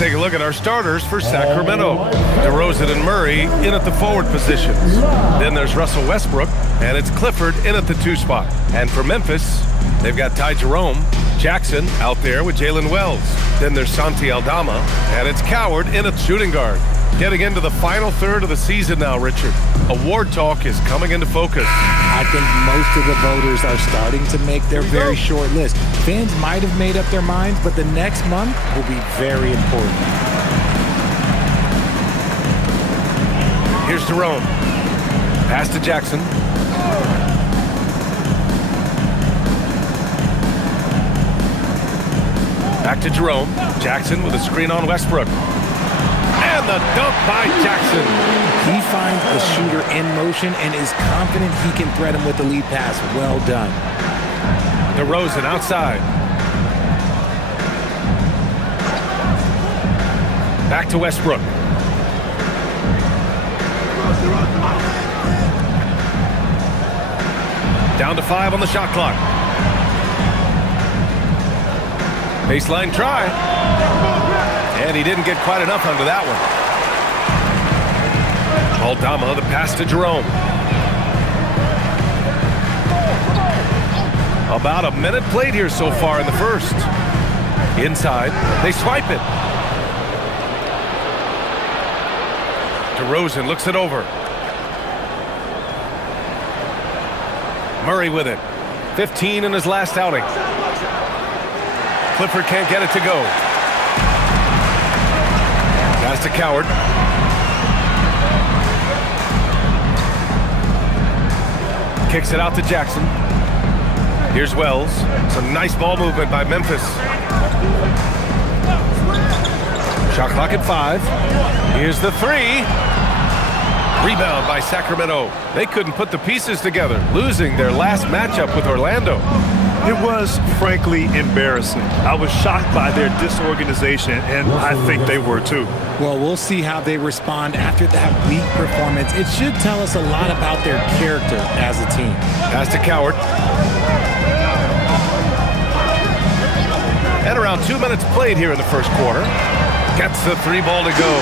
take a look at our starters for Sacramento. DeRozan and Murray in at the forward positions. Then there's Russell Westbrook, and it's Clifford in at the 2 spot. And for Memphis, they've got Ty Jerome, Jackson out there with Jalen Wells. Then there's Santi Aldama, and it's Coward in at shooting guard. Getting into the final third of the season now, Richard. Award talk is coming into focus. I think most of the voters are starting to make their very short list. Fans might have made up their minds, but the next month will be very important. Here's Jerome. Pass to Jackson. Back to Jerome. Jackson with a screen on Westbrook. And the dunk by Jackson. He finds the shooter in motion and is confident he can thread him with the lead pass. Well done. DeRozan outside. Back to Westbrook. Down to 5 on the shot clock. Baseline try. And he didn't get quite enough under that one. Aldama, the pass to Jerome. About a minute played here so far in the first. Inside, they swipe it. DeRozan looks it over. Murray with it. 15 in his last outing. Clifford can't get it to go. Pass to Coward. Kicks it out to Jackson. Here's Wells. Some nice ball movement by Memphis. Shot clock at 5. Here's the 3. Rebound by Sacramento. They couldn't put the pieces together, losing their last matchup with Orlando. It was, frankly, embarrassing. I was shocked by their disorganization, and I think they were too. Well, we'll see how they respond after that weak performance. It should tell us a lot about their character as a team. Pass to Coward. And around 2 minutes played here in the first quarter. Gets the 3 ball to go.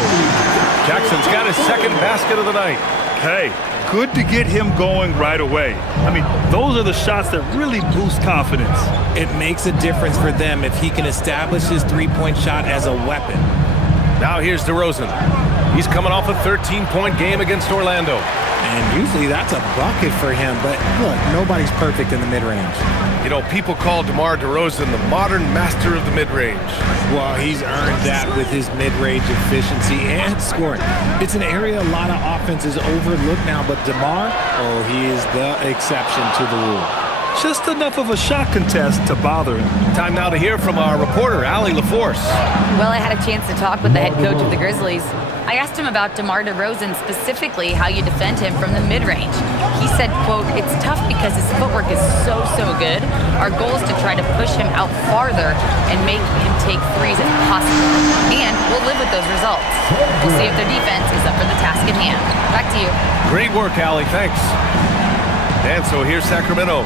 Jackson's got his second basket of the night. Hey, good to get him going right away. I mean, those are the shots that really boost confidence. It makes a difference for them if he can establish his three-point shot as a weapon. Now here's DeRozan. He's coming off a 13-point game against Orlando. And usually that's a bucket for him, but look, nobody's perfect in the mid-range. You know, people call DeMar DeRozan the modern master of the mid-range. Well, he's earned that with his mid-range efficiency and scoring. It's an area a lot of offenses overlook now, but DeMar, oh, he is the exception to the rule. Just enough of a shot contest to bother him. Time now to hear from our reporter, Allie LaForce. Well, I had a chance to talk with the head coach of the Grizzlies. I asked him about DeMar DeRozan, specifically how you defend him from the mid-range. He said, quote, "It's tough because his footwork is so good. Our goal is to try to push him out farther and make him take threes if possible. And we'll live with those results. We'll see if their defense is up for the task at hand." Back to you. Great work, Allie. Thanks. And so here's Sacramento.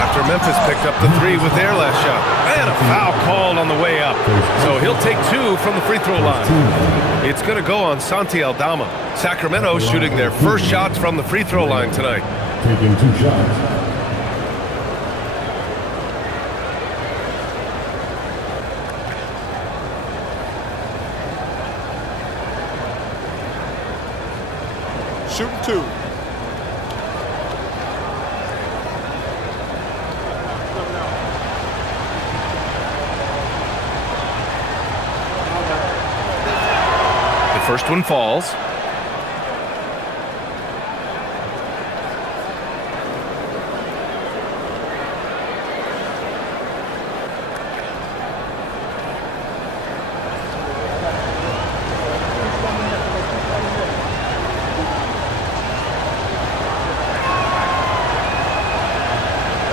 After Memphis picked up the 3 with their last shot. And a foul called on the way up. So he'll take 2 from the free throw line. It's going to go on Santi Aldama. Sacramento shooting their first shots from the free throw line tonight. Taking 2 shots. Shooting 2. First one falls.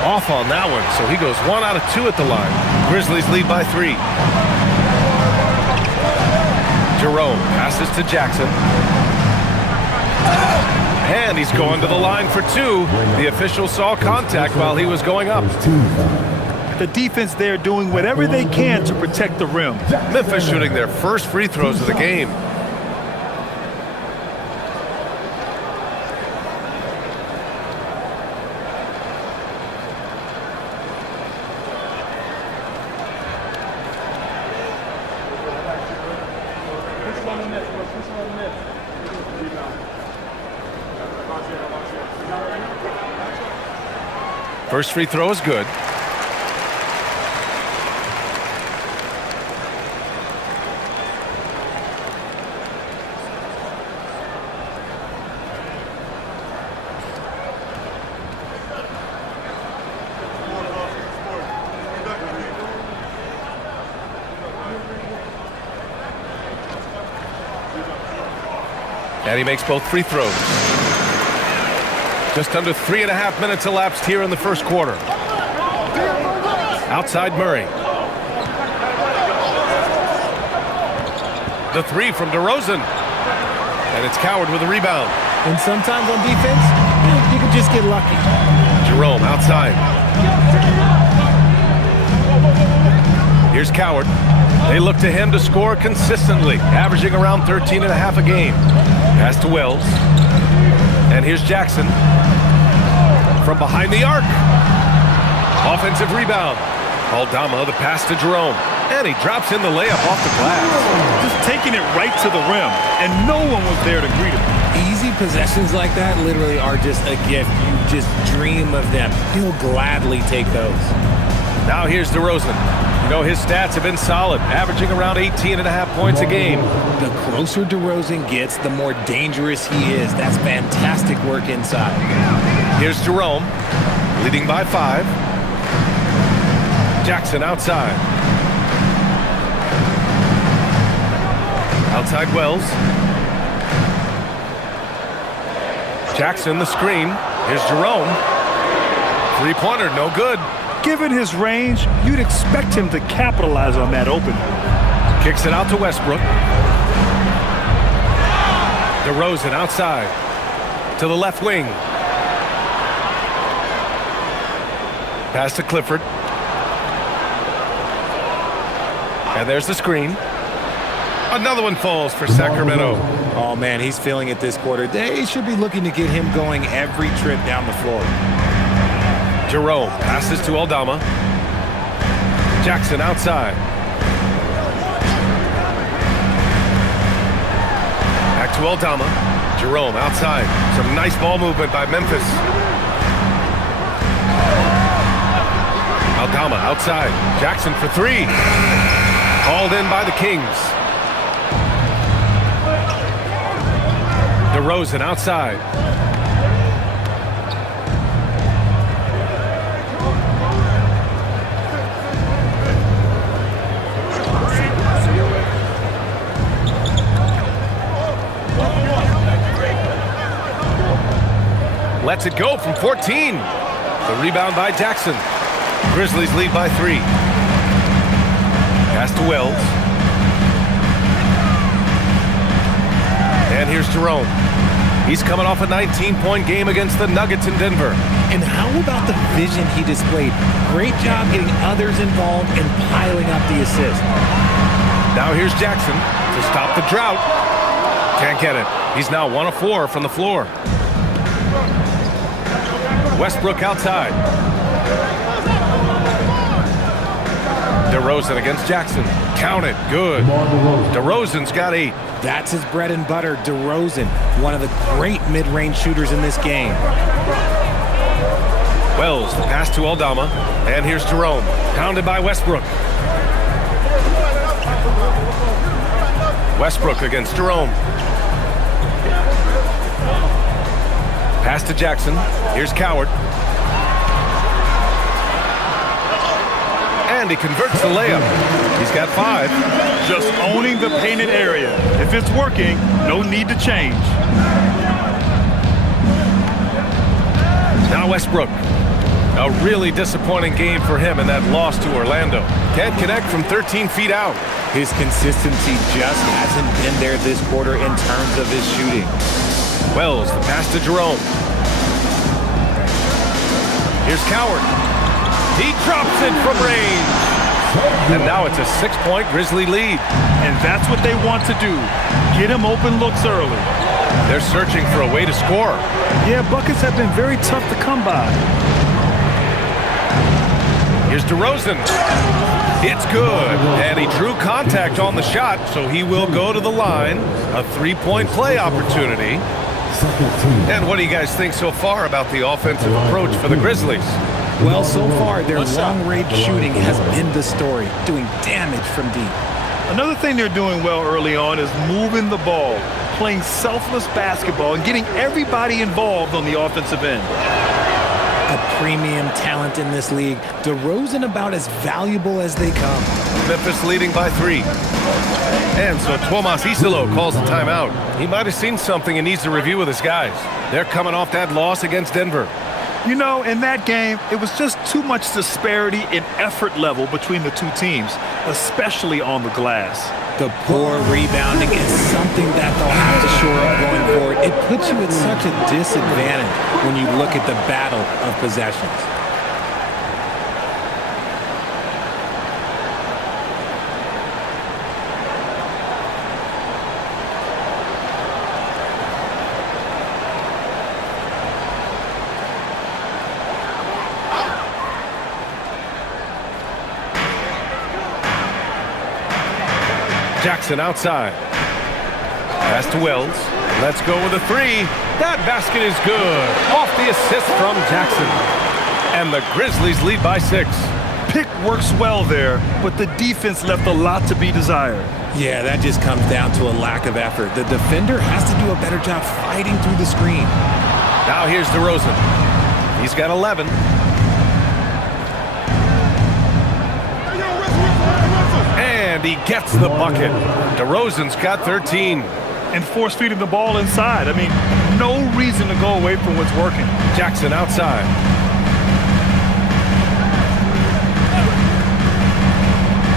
Off on that one, so he goes 1 out of 2 at the line. Grizzlies lead by 3. Jerome passes to Jackson. And he's going to the line for 2. The official saw contact while he was going up. The defense there doing whatever they can to protect the rim. Memphis shooting their first free throws of the game. First free throw is good. And he makes both free throws. Just under 3.5 minutes elapsed here in the first quarter. Outside Murray. The three from DeRozan. And it's Coward with a rebound. And sometimes on defense, you can just get lucky. Jerome outside. Here's Coward. They look to him to score consistently, averaging around 13.5 a game. Pass to Wells. And here's Jackson. From behind the arc. Offensive rebound. Aldama, the pass to Jerome. And he drops in the layup off the glass. Just taking it right to the rim, and no one was there to greet him. Easy possessions like that literally are just a gift. You just dream of them. He'll gladly take those. Now here's DeRozan. You know, his stats have been solid, averaging around 18.5 points a game. The closer DeRozan gets, the more dangerous he is. That's fantastic work inside. Here's Jerome, leading by 5. Jackson outside. Outside Wells. Jackson the screen. Here's Jerome. Three-pointer, no good. Given his range, you'd expect him to capitalize on that open. Kicks it out to Westbrook. DeRozan outside. To the left wing. Pass to Clifford. And there's the screen. Another one falls for Sacramento. Oh, man, he's feeling it this quarter. They should be looking to get him going every trip down the floor. Jerome passes to Aldama. Jackson outside. Back to Aldama. Jerome outside. Some nice ball movement by Memphis. Aldama outside. Jackson for 3. Called in by the Kings. DeRozan outside. Lets it go from 14. The rebound by Jackson. Grizzlies lead by 3. Pass to Wells. And here's Jerome. He's coming off a 19-point game against the Nuggets in Denver. And how about the vision he displayed? Great job getting others involved and piling up the assist. Now here's Jackson to stop the drought. Can't get it. He's now 1 of 4 from the floor. Westbrook outside. DeRozan against Jackson. Count it. Good. DeRozan's got 8. That's his bread and butter, DeRozan, one of the great mid-range shooters in this game. Wells, the pass to Aldama. And here's Jerome. Pounded by Westbrook. Westbrook against Jerome. Pass to Jackson. Here's Coward. And he converts the layup. He's got 5. Just owning the painted area. If it's working, no need to change. Now Westbrook. A really disappointing game for him in that loss to Orlando. Can't connect from 13 feet out. His consistency just hasn't been there this quarter in terms of his shooting. Wells, the pass to Jerome. Here's Coward. He drops it from range. And now it's a 6-point Grizzly lead. And that's what they want to do. Get him open looks early. They're searching for a way to score. Yeah, buckets have been very tough to come by. Here's DeRozan. It's good. And he drew contact on the shot, so he will go to the line. A 3-point play opportunity. And what do you guys think so far about the offensive approach for the Grizzlies? Well, so far, their long-range shooting has been the story, doing damage from deep. Another thing they're doing well early on is moving the ball, playing selfless basketball, and getting everybody involved on the offensive end. A premium talent in this league, DeRozan about as valuable as they come. Memphis leading by 3. And so Tomas Isilo calls a timeout. He might have seen something and needs to review with his guys. They're coming off that loss against Denver. You know, in that game, it was just too much disparity in effort level between the two teams, especially on the glass. The poor rebounding is something that they'll have to shore up going forward. It puts you at such a disadvantage when you look at the battle of possessions. Jackson outside. Pass to Wells. Let's go with a 3. That basket is good. Off the assist from Jackson. And the Grizzlies lead by 6. Pick works well there, but the defense left a lot to be desired. Yeah, that just comes down to a lack of effort. The defender has to do a better job fighting through the screen. Now here's DeRozan. He's got 11. And he gets the bucket. DeRozan's got 13. And force-feeding the ball inside. I mean, no reason to go away from what's working. Jackson outside.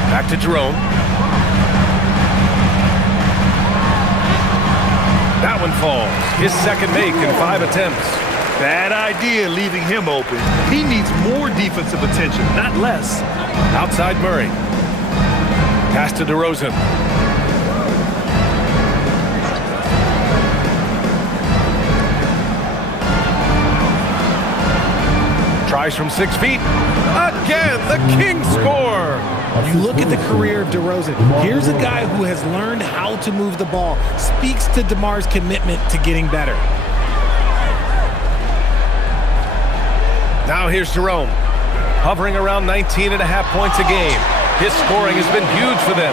Back to Jerome. That one falls. His second make in 5 attempts. Bad idea leaving him open. He needs more defensive attention, not less. Outside Murray. Pass to DeRozan. Tries from 6 feet. Again, the Kings score. You look at the career of DeRozan. Here's a guy who has learned how to move the ball. Speaks to DeMar's commitment to getting better. Now here's Jerome. Hovering around 19.5 points a game. His scoring has been huge for them.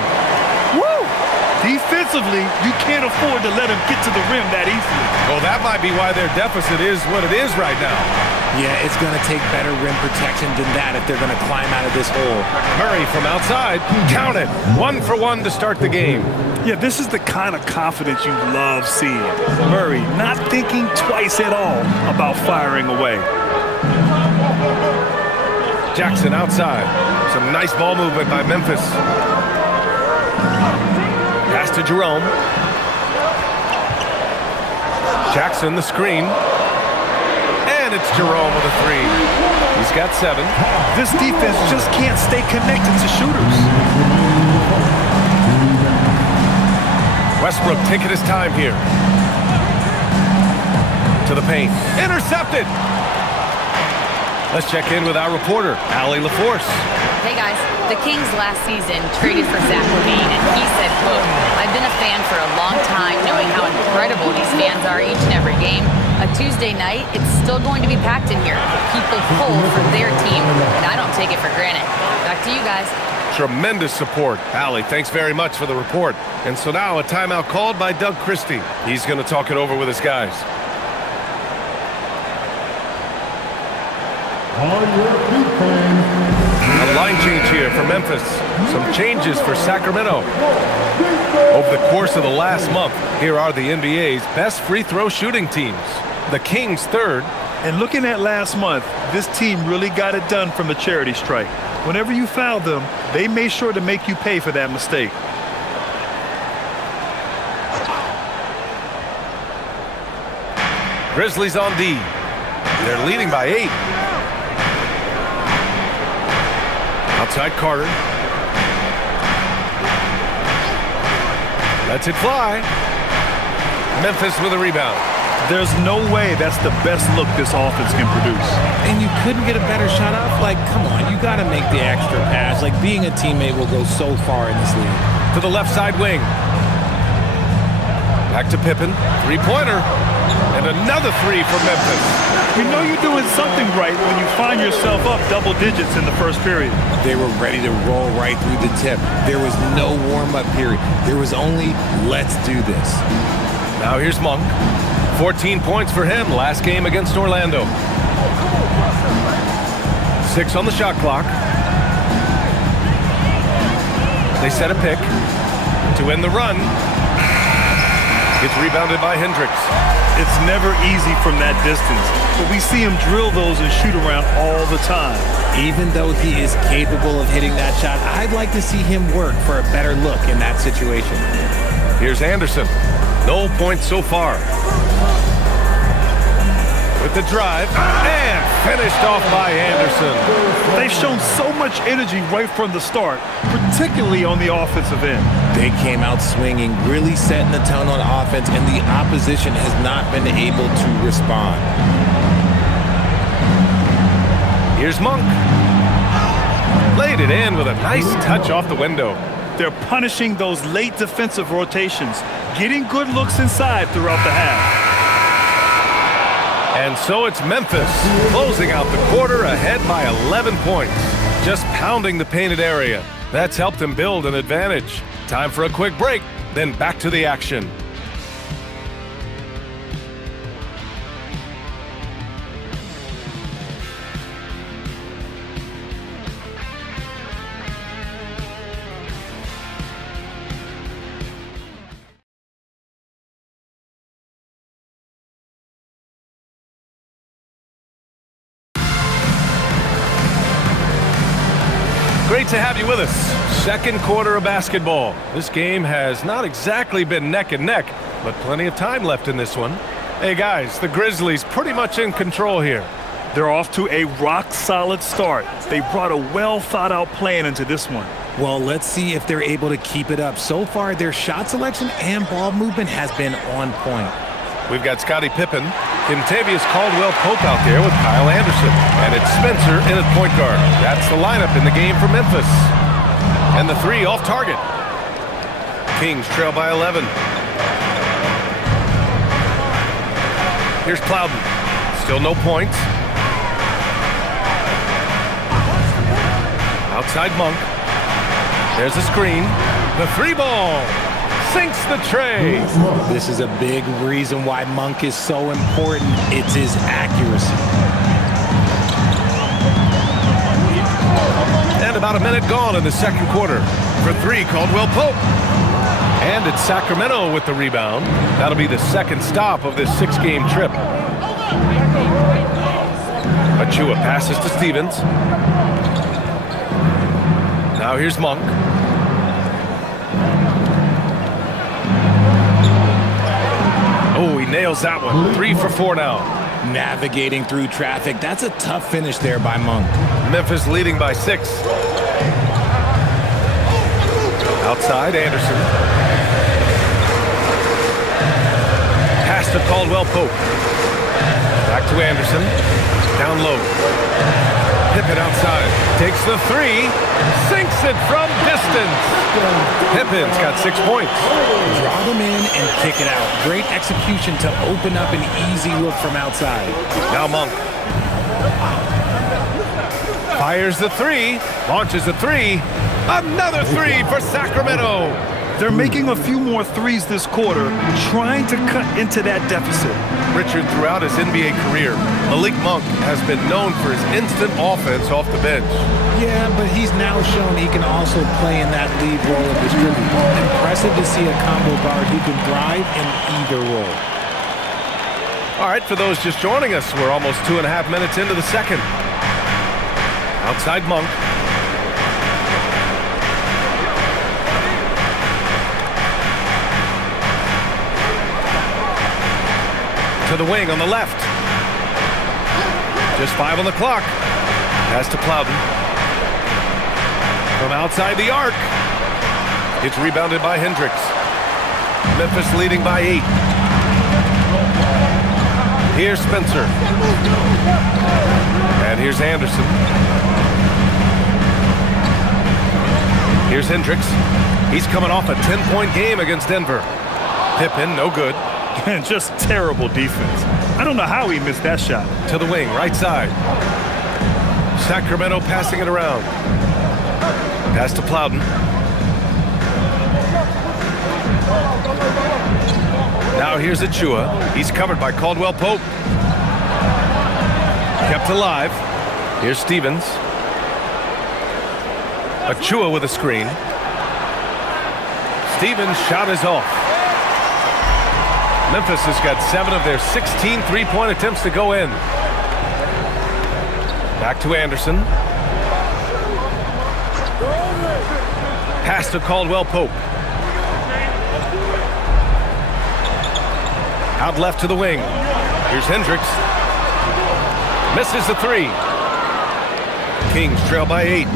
Woo! Defensively, you can't afford to let him get to the rim that easily. Well, that might be why their deficit is what it is right now. Yeah, it's going to take better rim protection than that if they're going to climb out of this hole. Murray from outside. Count it. 1 for 1 to start the game. Yeah, this is the kind of confidence you love seeing. Murray not thinking twice at all about firing away. Jackson outside. Some nice ball movement by Memphis. Pass to Jerome. Jackson the screen. And it's Jerome with a 3. He's got 7. This defense just can't stay connected to shooters. Westbrook taking his time here. To the paint. Intercepted. Let's check in with our reporter, Allie LaForce. Hey guys, the Kings last season traded for Zach LaVine, and he said, quote, "I've been a fan for a long time, knowing how incredible these fans are each and every game. A Tuesday night, it's still going to be packed in here. People pull for their team, and I don't take it for granted." Back to you guys. Tremendous support. Allie, thanks very much for the report. And so now a timeout called by Doug Christie. He's going to talk it over with his guys. A line change here for Memphis. Some changes for Sacramento. Over the course of the last month, here are the NBA's best free throw shooting teams. The Kings third. And looking at last month, this team really got it done from the charity strike. Whenever you fouled them, they made sure to make you pay for that mistake. Grizzlies on D. They're leading by 8. Outside Carter. Lets it fly. Memphis with a rebound. There's no way that's the best look this offense can produce. And you couldn't get a better shot off? Like, come on, you got to make the extra pass. Like, being a teammate will go so far in this league. To the left side wing. Back to Pippen. Three-pointer. And another three for Memphis. You know you're doing something right when you find yourself up double digits in the first period. They were ready to roll right through the tip. There was no warm-up period. There was only, let's do this. Now here's Monk. 14 points for him last game against Orlando. 6 on the shot clock. They set a pick to win the run. Gets rebounded by Hendricks. It's never easy from that distance, but we see him drill those and shoot around all the time. Even though he is capable of hitting that shot, I'd like to see him work for a better look in that situation. Here's Anderson. No points so far. With the drive, and finished off by Anderson. They've shown so much energy right from the start, particularly on the offensive end. They came out swinging, really setting the tone on offense, and the opposition has not been able to respond. Here's Monk. Laid it in with a nice touch off the window. They're punishing those late defensive rotations, getting good looks inside throughout the half. And so it's Memphis closing out the quarter ahead by 11 points. Just pounding the painted area. That's helped them build an advantage. Time for a quick break, then back to the action. Great to have you with us. Second quarter of basketball. This game has not exactly been neck and neck, but plenty of time left in this one. Hey guys, the Grizzlies pretty much in control here. They're off to a rock-solid start. They brought a well-thought-out plan into this one. Well, let's see if they're able to keep it up. So far, their shot selection and ball movement has been on point. We've got Scottie Pippen, Kentavious Caldwell-Pope out there with Kyle Anderson, and it's Spencer in at point guard. That's the lineup in the game for Memphis. And the three off target. Kings trail by 11. Here's Plowden. Still no points. Outside Monk. There's a screen. The three ball. Sinks the tray. This is a big reason why Monk is so important. It's his accuracy. And about a minute gone in the second quarter. For three, Caldwell-Pope. And it's Sacramento with the rebound. That'll be the second stop of this 6-game trip. Achua passes to Stevens. Now here's Monk. Oh, he nails that one. 3 for 4 now. Navigating through traffic. That's a tough finish there by Monk. Memphis leading by 6. Outside, Anderson. Pass to Caldwell-Pope. Back to Anderson. Down low. Pippen outside. Takes the 3. Sinks it from distance. Pippen's got 6 points. Draw them in and kick it out. Great execution to open up an easy look from outside. Now Monk. Fires the 3. Launches the 3. Another 3 for Sacramento. They're making a few more threes this quarter, trying to cut into that deficit. Richard, throughout his NBA career, Malik Monk has been known for his instant offense off the bench. Yeah, but he's now shown he can also play in that lead role of distributor. Impressive to see a combo guard who can thrive in either role. All right, for those just joining us, we're almost 2.5 minutes into the second. Outside Monk. To the wing on the left. Just 5 on the clock. Pass to Plowden. From outside the arc. It's rebounded by Hendricks. Memphis leading by 8. Here's Spencer. And here's Anderson. Here's Hendricks. He's coming off a 10-point game against Denver. Pippen, no good. And just terrible defense. I don't know how he missed that shot. To the wing, right side. Sacramento passing it around. Pass to Plowden. Now here's Achua. He's covered by Caldwell Pope. Kept alive. Here's Stevens. Achua with a screen. Stevens' shot is off. Memphis has got 7 of their 16 three-point attempts to go in. Back to Anderson. Pass to Caldwell Pope. Out left to the wing. Here's Hendricks. Misses the 3. Kings trail by 8.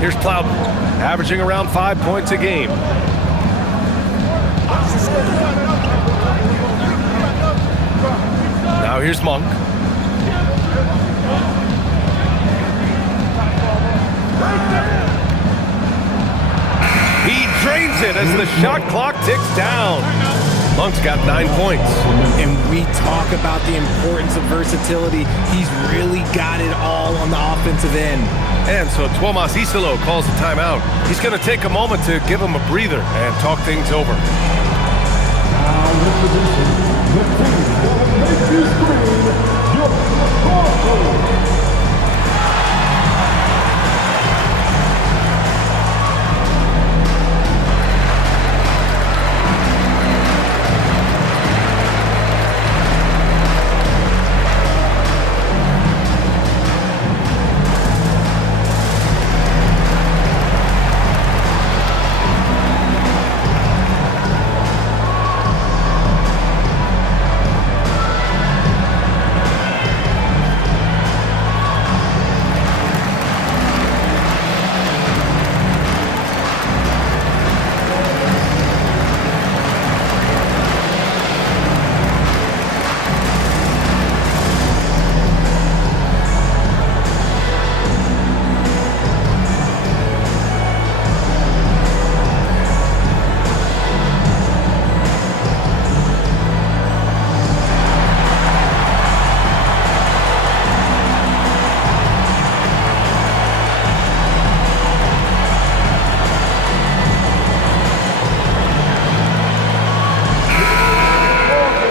Here's Plowden, averaging around 5 points a game. Now here's Monk. He drains it as the shot clock ticks down. Monk's got 9 points. And we talk about the importance of versatility. He's really got it all on the offensive end. And so Tuomas Isilo calls the timeout. He's going to take a moment to give him a breather and talk things over.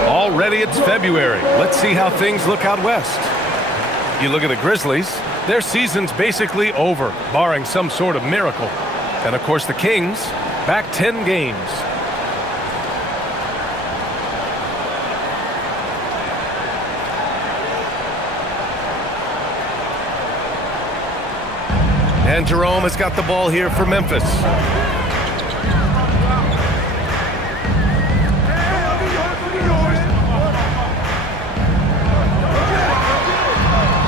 Already it's February. Let's see how things look out west. You look at the Grizzlies, their season's basically over, barring some sort of miracle. And of course the Kings, back 10 games. And Jerome has got the ball here for Memphis.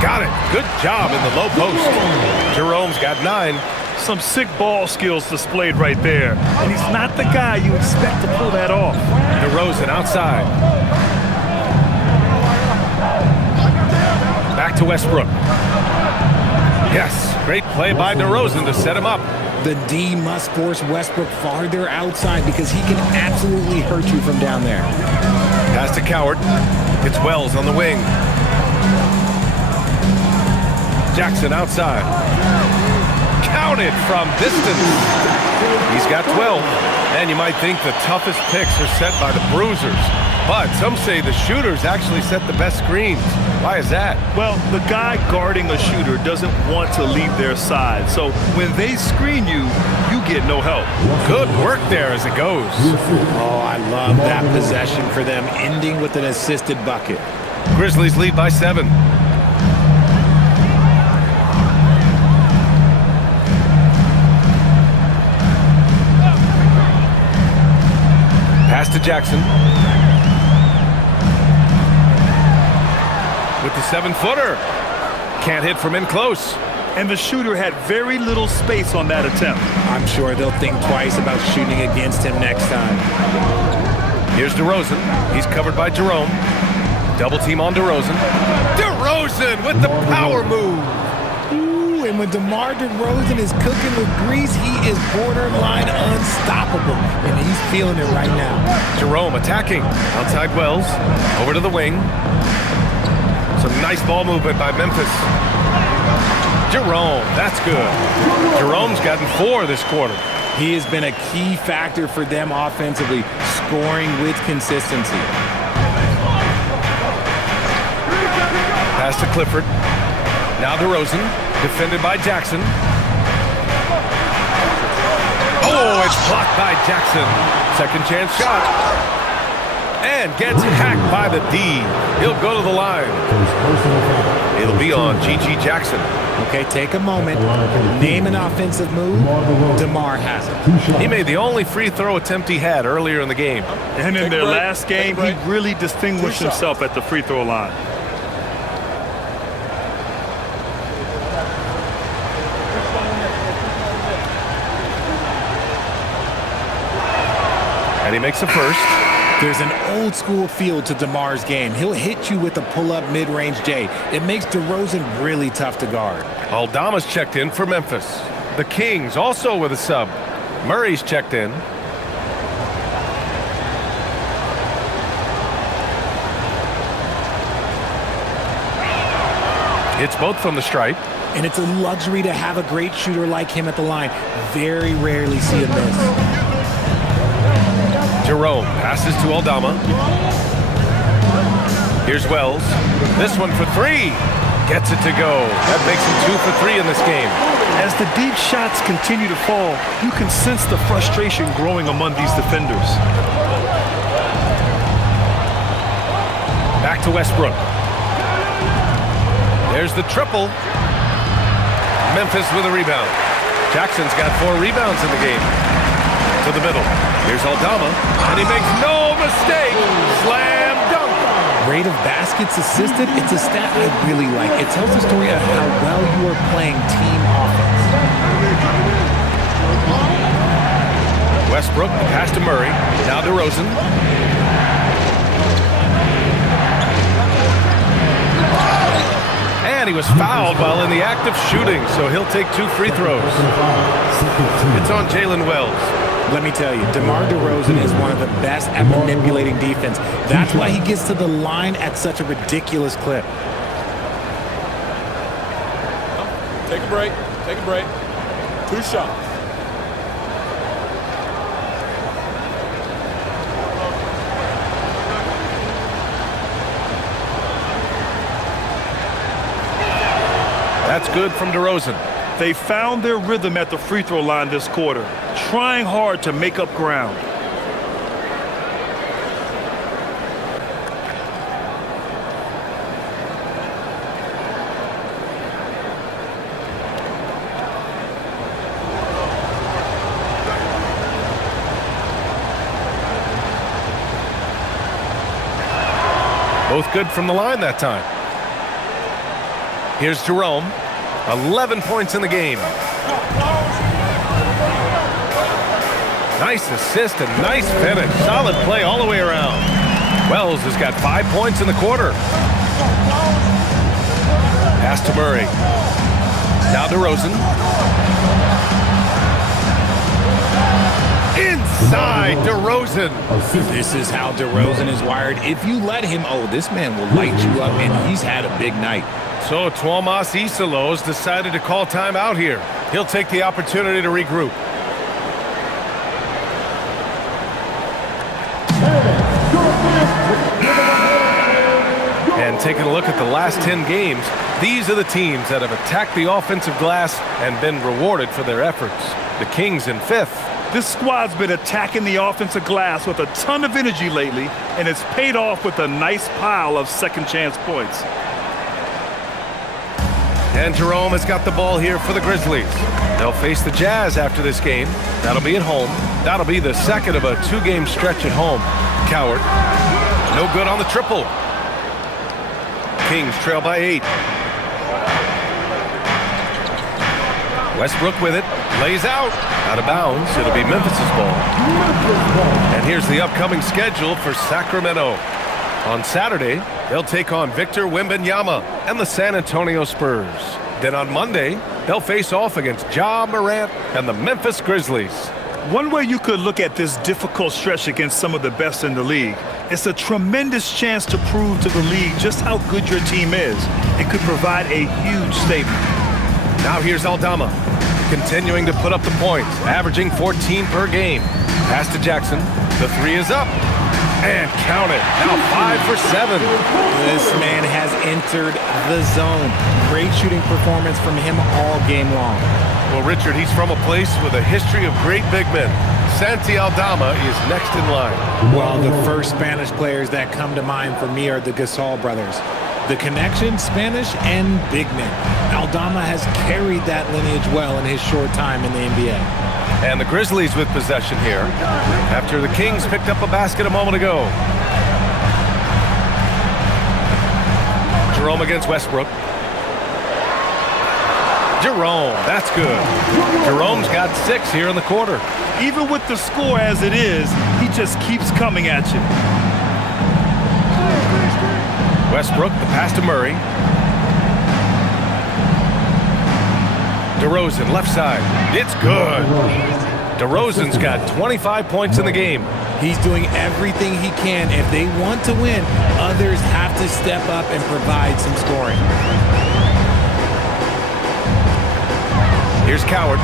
Got it. Good job in the low post. Jerome's got 9. Some sick ball skills displayed right there. And he's not the guy you expect to pull that off. DeRozan outside. Back to Westbrook. Yes, great play by DeRozan to set him up. The D must force Westbrook farther outside because he can absolutely hurt you from down there. Pass to Coward. It's Wells on the wing. Jackson outside. Counted from distance. He's got 12. And you might think the toughest picks are set by the bruisers. But some say the shooters actually set the best screens. Why is that? Well, the guy guarding a shooter doesn't want to leave their side. So when they screen you, you get no help. Good work there as it goes. Oh, I love that possession for them, ending with an assisted bucket. Grizzlies lead by 7. Pass to Jackson. With the 7-footer. Can't hit from in close. And the shooter had very little space on that attempt. I'm sure they'll think twice about shooting against him next time. Here's DeRozan. He's covered by Jerome. Double team on DeRozan. DeRozan with the power move. Ooh, and when DeMar DeRozan is cooking with grease, he is borderline unstoppable. And he's feeling it right now. Jerome attacking. Outside Wells. Over to the wing. Some nice ball movement by Memphis. Jerome, that's good. Jerome's gotten 4 this quarter. He has been a key factor for them offensively, scoring with consistency. Pass to Clifford. Now DeRozan, defended by Jackson. Oh, it's blocked by Jackson. Second chance shot. And gets hacked by the D. He'll go to the line. It'll be on G.G. Jackson. Okay, take a moment. Name an offensive move. DeMar has it. He made the only free throw attempt he had earlier in the game. And in their last game, he really distinguished himself at the free throw line. And he makes the first. There's an old school feel to DeMar's game. He'll hit you with a pull-up mid-range J. It makes DeRozan really tough to guard. Aldama's checked in for Memphis. The Kings also with a sub. Murray's checked in. Hits both from the stripe. And it's a luxury to have a great shooter like him at the line. Very rarely see a miss. Jerome passes to Aldama. Here's Wells. This one for 3. Gets it to go. That makes him 2 for 3 in this game. As the deep shots continue to fall, you can sense the frustration growing among these defenders. Back to Westbrook. There's the triple. Memphis with a rebound. Jackson's got 4 rebounds in the game. To the middle. Here's Aldama, and he makes no mistake. Slam dunk. Rate of baskets assisted, it's a stat I really like. It tells the story of how well you are playing team offense. Westbrook, pass to Murray. Now DeRozan. And he was fouled while in the act of shooting, so he'll take 2 free throws. It's on Jalen Wells. Let me tell you, DeMar DeRozan is one of the best at manipulating defense. That's why he gets to the line at such a ridiculous clip. Take a break. Take a break. 2 shots. That's good from DeRozan. They found their rhythm at the free throw line this quarter, trying hard to make up ground. Both good from the line that time. Here's Jerome. 11 points in the game. Nice assist and nice finish. Solid play all the way around. Wells has got 5 points in the quarter. Pass to Murray. Now DeRozan. Inside DeRozan. This is how DeRozan is wired. If you let him, this man will light you up, and he's had a big night. So Tuomas Isalos decided to call timeout here. He'll take the opportunity to regroup. And taking a look at the last 10 games, these are the teams that have attacked the offensive glass and been rewarded for their efforts. The Kings in 5th. This squad's been attacking the offensive glass with a ton of energy lately, and it's paid off with a nice pile of second chance points. And Jerome has got the ball here for the Grizzlies. They'll face the Jazz after this game. That'll be at home. That'll be the second of a 2-game stretch at home. Coward. No good on the triple. Kings trail by 8. Westbrook with it, lays out of bounds. It'll be Memphis's ball. And here's the upcoming schedule for Sacramento. On Saturday, they'll take on Victor Wembanyama and the San Antonio Spurs. Then on Monday, they'll face off against Ja Morant and the Memphis Grizzlies. One way you could look at this difficult stretch against some of the best in the league, it's a tremendous chance to prove to the league just how good your team is. It could provide a huge statement. Now here's Aldama, continuing to put up the points, averaging 14 per game. Pass to Jackson. The three is up. And count it. Now 5 for 7. This man has entered the zone. Great shooting performance from him all game long. Well, Richard, he's from a place with a history of great big men. Santi Aldama is next in line. Well, the first Spanish players that come to mind for me are the Gasol brothers. The connection, Spanish and big men. Aldama has carried that lineage well in his short time in the NBA. And the Grizzlies with possession here after the Kings picked up a basket a moment ago. Jerome against Westbrook. Jerome, that's good. Jerome's got 6 here in the quarter. Even with the score as it is, he just keeps coming at you. Westbrook, the pass to Murray. DeRozan, left side. It's good. DeRozan's got 25 points in the game. He's doing everything he can. If they want to win, others have to step up and provide some scoring. Here's Coward.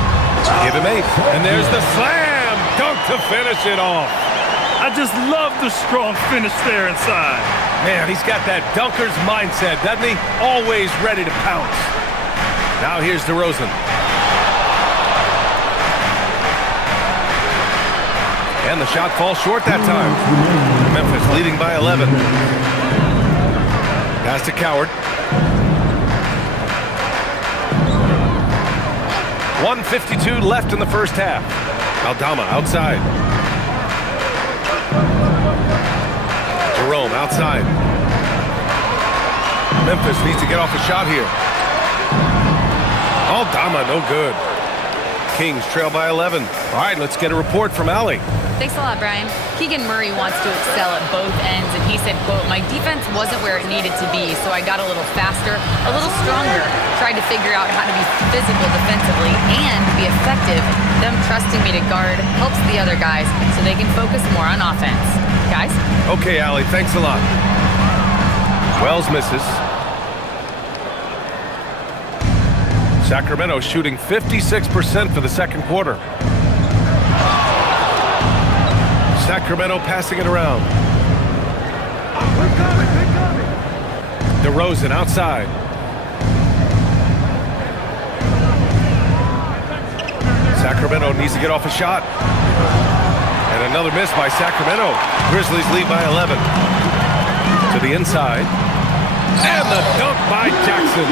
Give him 8. And there's the slam dunk to finish it off. I just love the strong finish there inside. Man, he's got that dunker's mindset, doesn't he? Always ready to pounce. Now here's DeRozan. And the shot falls short that time. Memphis leading by 11. Pass to Coward. 1:52 left in the first half. Aldama outside. Jerome outside. Memphis needs to get off a shot here. Aldama, no good. Kings trail by 11. All right, let's get a report from Allie. Thanks a lot, Brian. Keegan Murray wants to excel at both ends, and he said, quote, "My defense wasn't where it needed to be, so I got a little faster, a little stronger, tried to figure out how to be physical defensively and be effective. Them trusting me to guard helps the other guys so they can focus more on offense." Guys? Okay, Allie, thanks a lot. Wells misses. Sacramento shooting 56% for the second quarter. Sacramento passing it around. DeRozan outside. Sacramento needs to get off a shot. And another miss by Sacramento. Grizzlies lead by 11. To the inside. And the dunk by Jackson.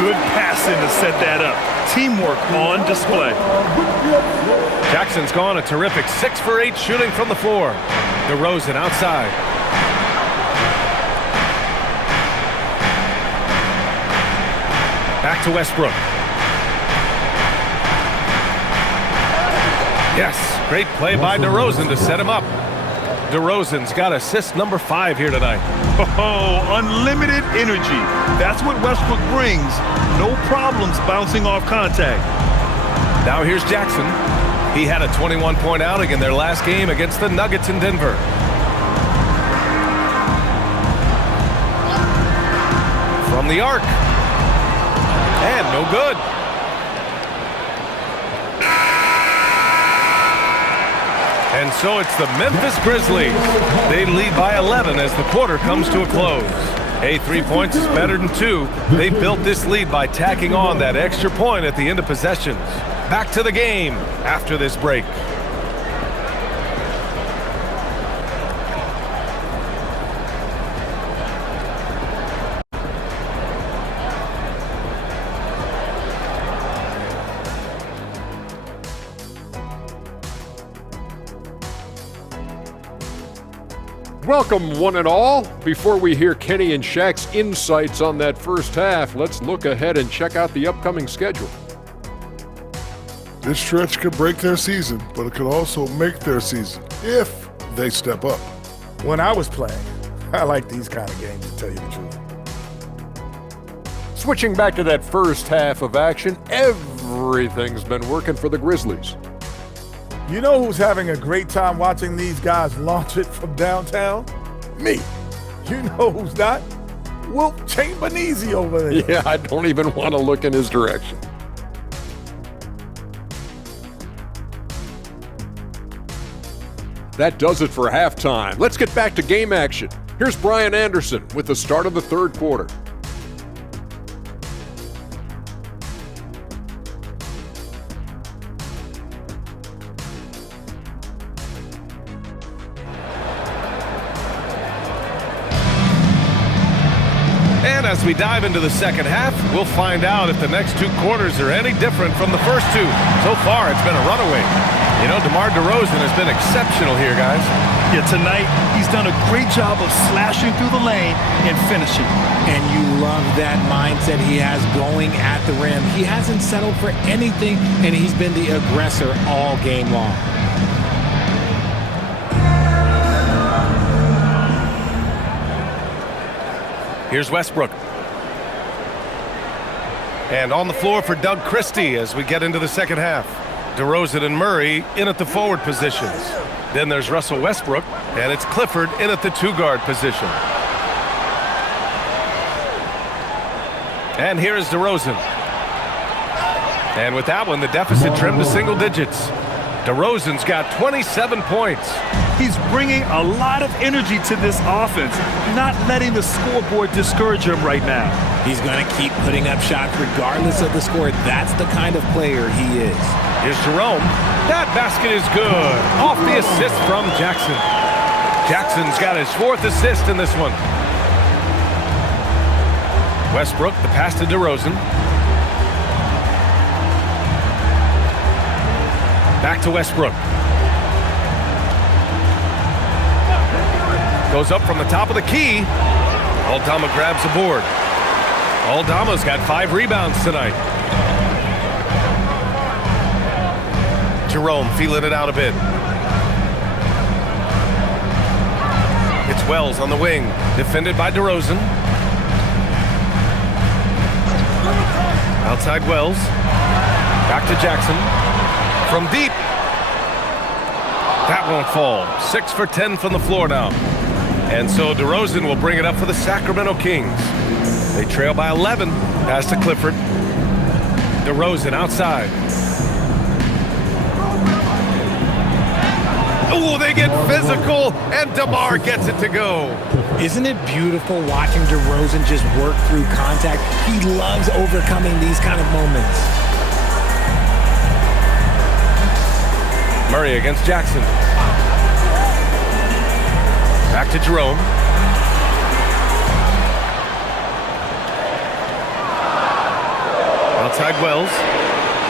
Good passing to set that up. Teamwork on display. Jackson's gone a terrific 6 for 8 shooting from the floor. DeRozan outside. Back to Westbrook. Yes, great play by DeRozan to set him up. DeRozan's got assist number 5 here tonight. Oh, unlimited energy. That's what Westbrook brings. No problems bouncing off contact. Now here's Jackson. He had a 21-point outing in their last game against the Nuggets in Denver. From the arc. And no good. And so it's the Memphis Grizzlies. They lead by 11 as the quarter comes to a close. Hey, 3 points is better than 2. They built this lead by tacking on that extra point at the end of possessions. Back to the game after this break. Welcome, one and all. Before we hear Kenny and Shaq's insights on that first half, let's look ahead and check out the upcoming schedule. This stretch could break their season, but it could also make their season if they step up. When I was playing, I like these kind of games, to tell you the truth. Switching back to that first half of action, everything's been working for the Grizzlies. You know who's having a great time watching these guys launch it from downtown? Me. You know who's not? Wilt Chamberlain over there. Yeah, I don't even want to look in his direction. That does it for halftime. Let's get back to game action. Here's Brian Anderson with the start of the third quarter. And as we dive into the second half, we'll find out if the next two quarters are any different from the first two. So far, it's been a runaway. You know, DeMar DeRozan has been exceptional here, guys. Yeah, tonight he's done a great job of slashing through the lane and finishing. And you love that mindset he has going at the rim. He hasn't settled for anything, and he's been the aggressor all game long. Here's Westbrook. And on the floor for Doug Christie as we get into the second half. DeRozan and Murray in at the forward positions. Then there's Russell Westbrook, and it's Clifford in at the two-guard position. And here is DeRozan. And with that one, the deficit trimmed to single digits. DeRozan's got 27 points. He's bringing a lot of energy to this offense, not letting the scoreboard discourage him right now. He's going to keep putting up shots regardless of the score. That's the kind of player he is. Here's Jerome. That basket is good. Off the assist from Jackson. Jackson's got his fourth assist in this one. Westbrook, the pass to DeRozan. Back to Westbrook. Goes up from the top of the key. Aldama grabs the board. Aldama's got 5 rebounds tonight. Jerome feeling it out a bit. It's Wells on the wing, defended by DeRozan. Outside Wells. Back to Jackson. From deep. That won't fall. 6 for 10 from the floor now. And so DeRozan will bring it up for the Sacramento Kings. They trail by 11. Pass to Clifford. DeRozan outside. Oh, they get physical, and DeMar gets it to go. Isn't it beautiful watching DeRozan just work through contact? He loves overcoming these kind of moments. Murray against Jackson. Back to Jerome. Outside Wells.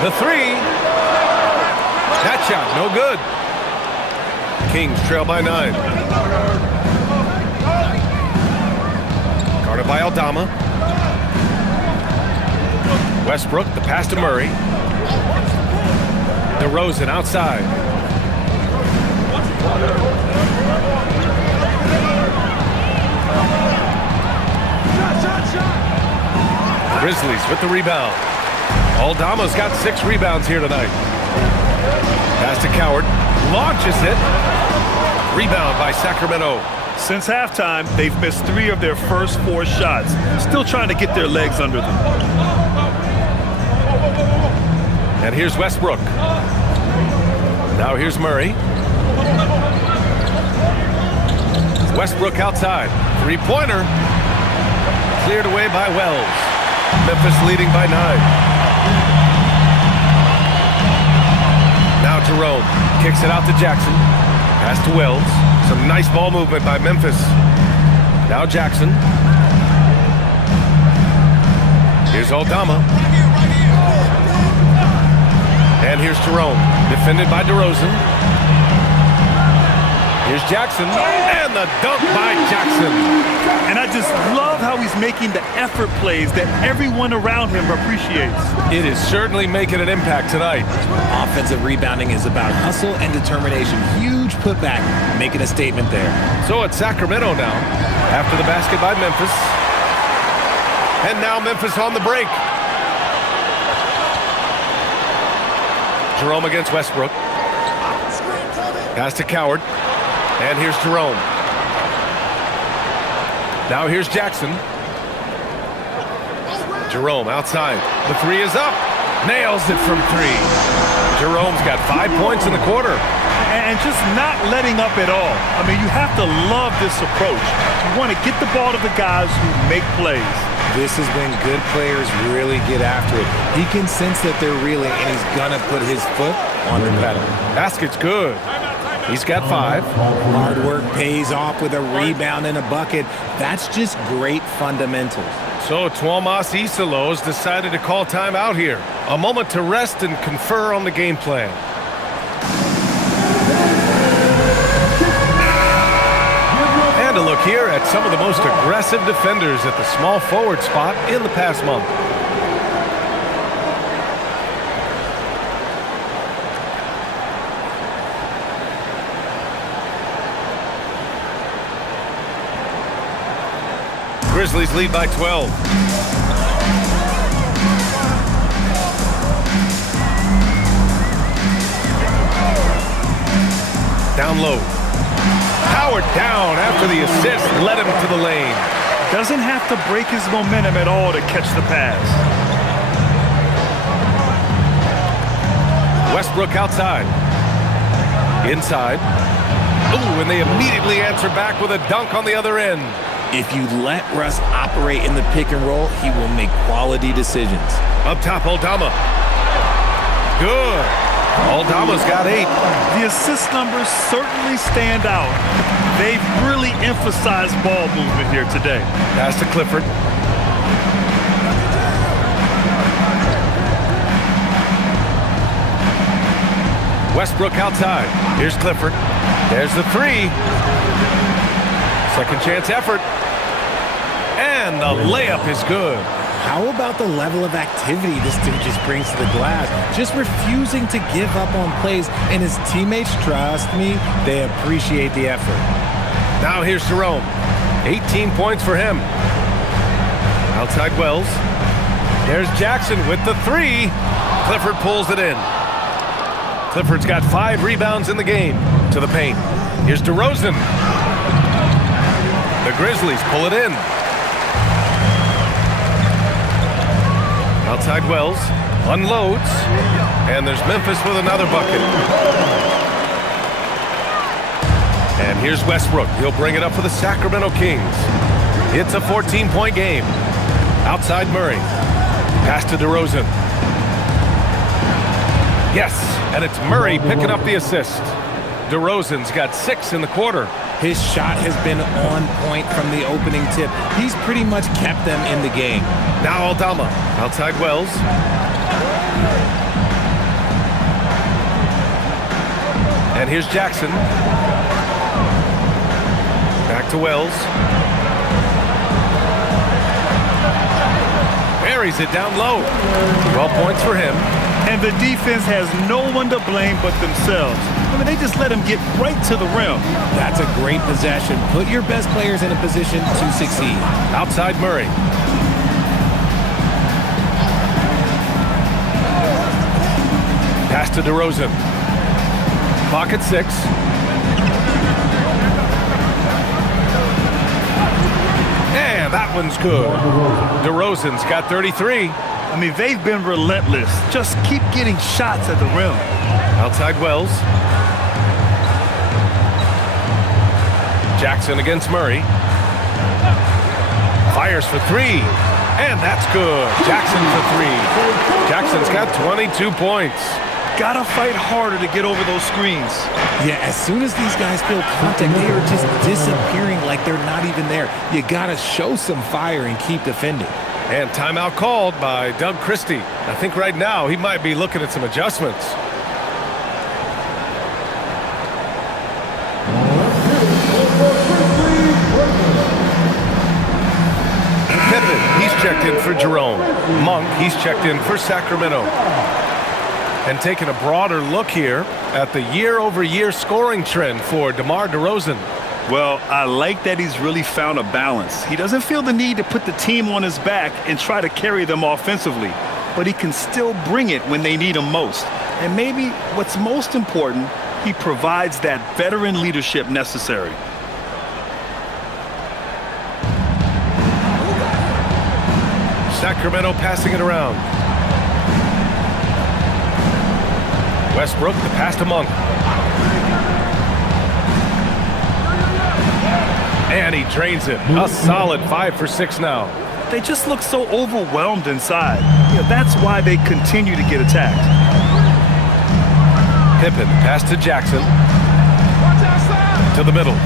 The three. That shot, no good. Kings trail by 9. Guarded by Aldama. Westbrook, the pass to Murray. DeRozan outside. Grizzlies with the rebound. Aldama's got 6 rebounds here tonight. Pass to Coward. Launches it. Rebound by Sacramento. Since halftime, they've missed 3 of their first 4 shots. Still trying to get their legs under them. And here's Westbrook. Now here's Murray. Westbrook outside. 3-pointer. Cleared away by Wells. Memphis leading by 9. Now Jerome kicks it out to Jackson. Pass to Wells. Some nice ball movement by Memphis. Now Jackson. Here's Aldama. And here's Jerome. Defended by DeRozan. Here's Jackson, and the dunk by Jackson. And I just love how he's making the effort plays that everyone around him appreciates. It is certainly making an impact tonight. Offensive rebounding is about hustle and determination. Huge putback, making a statement there. So it's Sacramento now, after the basket by Memphis. And now Memphis on the break. Jerome against Westbrook. Pass to Coward. And here's Jerome. Now here's Jackson. Jerome outside. The three is up. Nails it from three. Jerome's got 5 points in the quarter. And just not letting up at all. I mean, you have to love this approach. You want to get the ball to the guys who make plays. This is when good players really get after it. He can sense that they're reeling, and he's going to put his foot on the pedal. Basket's good. He's got 5. Hard work pays off with a rebound and a bucket. That's just great fundamentals. So Tuomas Isalos decided to call timeout here. A moment to rest and confer on the game plan. And a look here at some of the most aggressive defenders at the small forward spot in the past month. Grizzlies lead by 12. Down low. Howard down after the assist led him to the lane. Doesn't have to break his momentum at all to catch the pass. Westbrook outside. Inside. Ooh, and they immediately answer back with a dunk on the other end. If you let Russ operate in the pick and roll, he will make quality decisions. Up top, Aldama. Good. Aldama's got 8. The assist numbers certainly stand out. They've really emphasized ball movement here today. Pass to Clifford. Westbrook outside. Here's Clifford. There's the 3. Second chance effort. And the layup is good. How about the level of activity this dude just brings to the glass? Just refusing to give up on plays, and his teammates, trust me, they appreciate the effort. Now here's Jerome. 18 points for him. Outside Wells. There's Jackson with the 3. Clifford pulls it in. Clifford's got 5 rebounds in the game. To the paint. Here's DeRozan. The Grizzlies pull it in. Outside Wells, unloads, and there's Memphis with another bucket. And here's Westbrook. He'll bring it up for the Sacramento Kings. It's a 14-point game. Outside Murray. Pass to DeRozan. Yes, and it's Murray picking up the assist. DeRozan's got 6 in the quarter. His shot has been on point from the opening tip. He's pretty much kept them in the game. Now Aldama, outside Wells. And here's Jackson. Back to Wells. Buries it down low. 12 points for him. And the defense has no one to blame but themselves. I mean, they just let him get right to the rim. That's a great possession. Put your best players in a position to succeed. Outside Murray. Pass to DeRozan. Clock at 6. And that one's good. DeRozan's got 33. I mean, they've been relentless. Just keep getting shots at the rim. Outside Wells. Jackson against Murray. Fires for 3. And that's good. Jackson for 3. Jackson's got 22 points. Gotta fight harder to get over those screens. Yeah, as soon as these guys feel contact, they are just disappearing like they're not even there. You gotta show some fire and keep defending. And timeout called by Doug Christie. I think right now he might be looking at some adjustments. checked in for Jerome. Monk, he's checked in for Sacramento. And taking a broader look here at the year-over-year scoring trend for DeMar DeRozan. Well, I like that he's really found a balance. He doesn't feel the need to put the team on his back and try to carry them offensively, but he can still bring it when they need him most. And maybe what's most important, he provides that veteran leadership necessary. Sacramento passing it around. Westbrook, the pass to Monk. And he drains it. A solid 5 for 6 now. They just look so overwhelmed inside. That's why they continue to get attacked. Pippen, pass to Jackson. To the middle.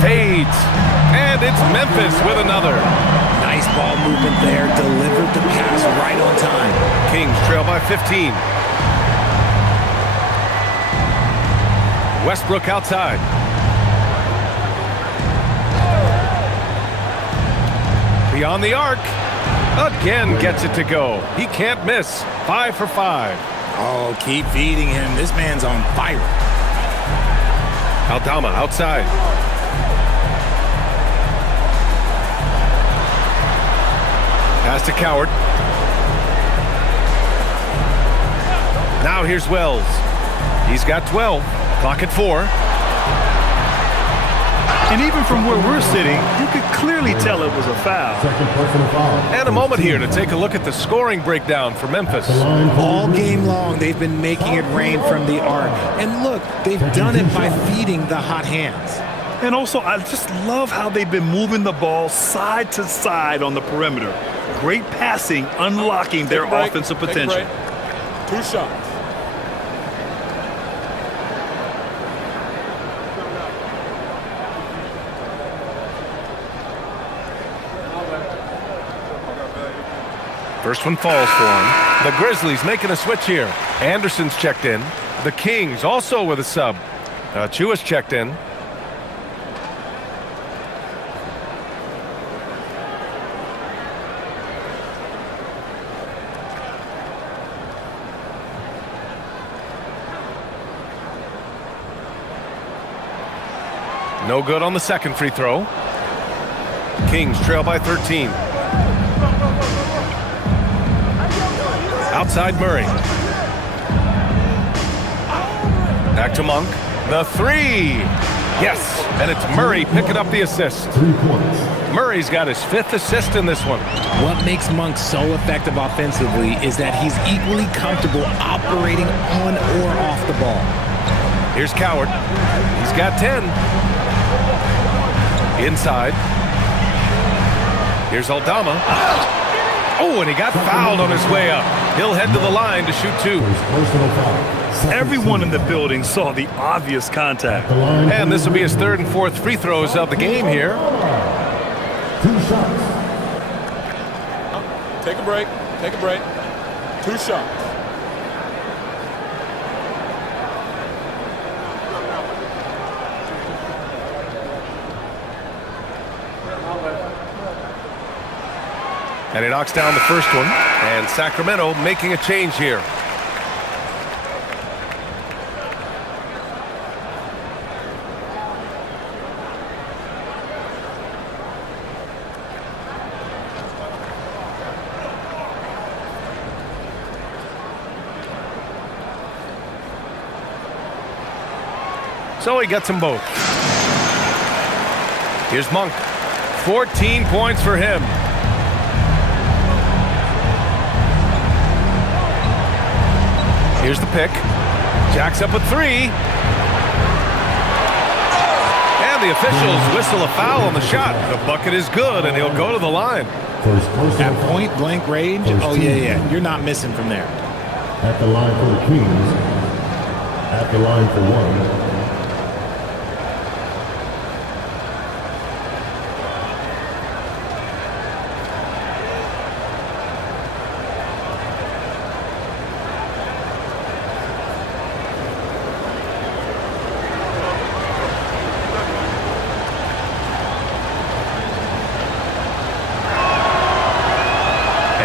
Fades. And it's Memphis with another. Nice ball movement there. Delivered the pass right on time. Kings trail by 15. Westbrook outside. Beyond the arc. Again gets it to go. He can't miss. 5 for 5. Oh, keep feeding him. This man's on fire. Aldama outside. Pass to Coward. Now here's Wells. He's got 12. Clock at 4. And even from where we're sitting, you could clearly tell it was a foul. And a moment here to take a look at the scoring breakdown for Memphis. All game long, they've been making it rain from the arc. And look, they've done it by feeding the hot hands. And also, I just love how they've been moving the ball side to side on the perimeter. Great passing, unlocking their offensive potential. 2 shots. First one falls for him. The Grizzlies making a switch here. Anderson's checked in. The Kings also with a sub. Chua's checked in. No good on the second free throw. Kings trail by 13. Outside Murray. Back to Monk. The 3. Yes, and it's Murray picking up the assist. Murray's got his 5th assist in this one. What makes Monk so effective offensively is that he's equally comfortable operating on or off the ball. Here's Coward. He's got 10. Inside. Here's Aldama. Oh, and he got fouled on his way up. He'll head to the line to shoot 2. Everyone in the building saw the obvious contact. And this will be his 3rd and 4th free throws of the game here. 2 shots. Take a break. Take a break. 2 shots. And he knocks down the first one. And Sacramento making a change here. So he gets them both. Here's Monk. 14 points for him. Here's the pick. Jack's up with 3. And the officials whistle a foul on the shot. The bucket is good, and he'll go to the line. At point-blank range, oh, yeah. You're not missing from there. At the line for the Kings. At the line for 1.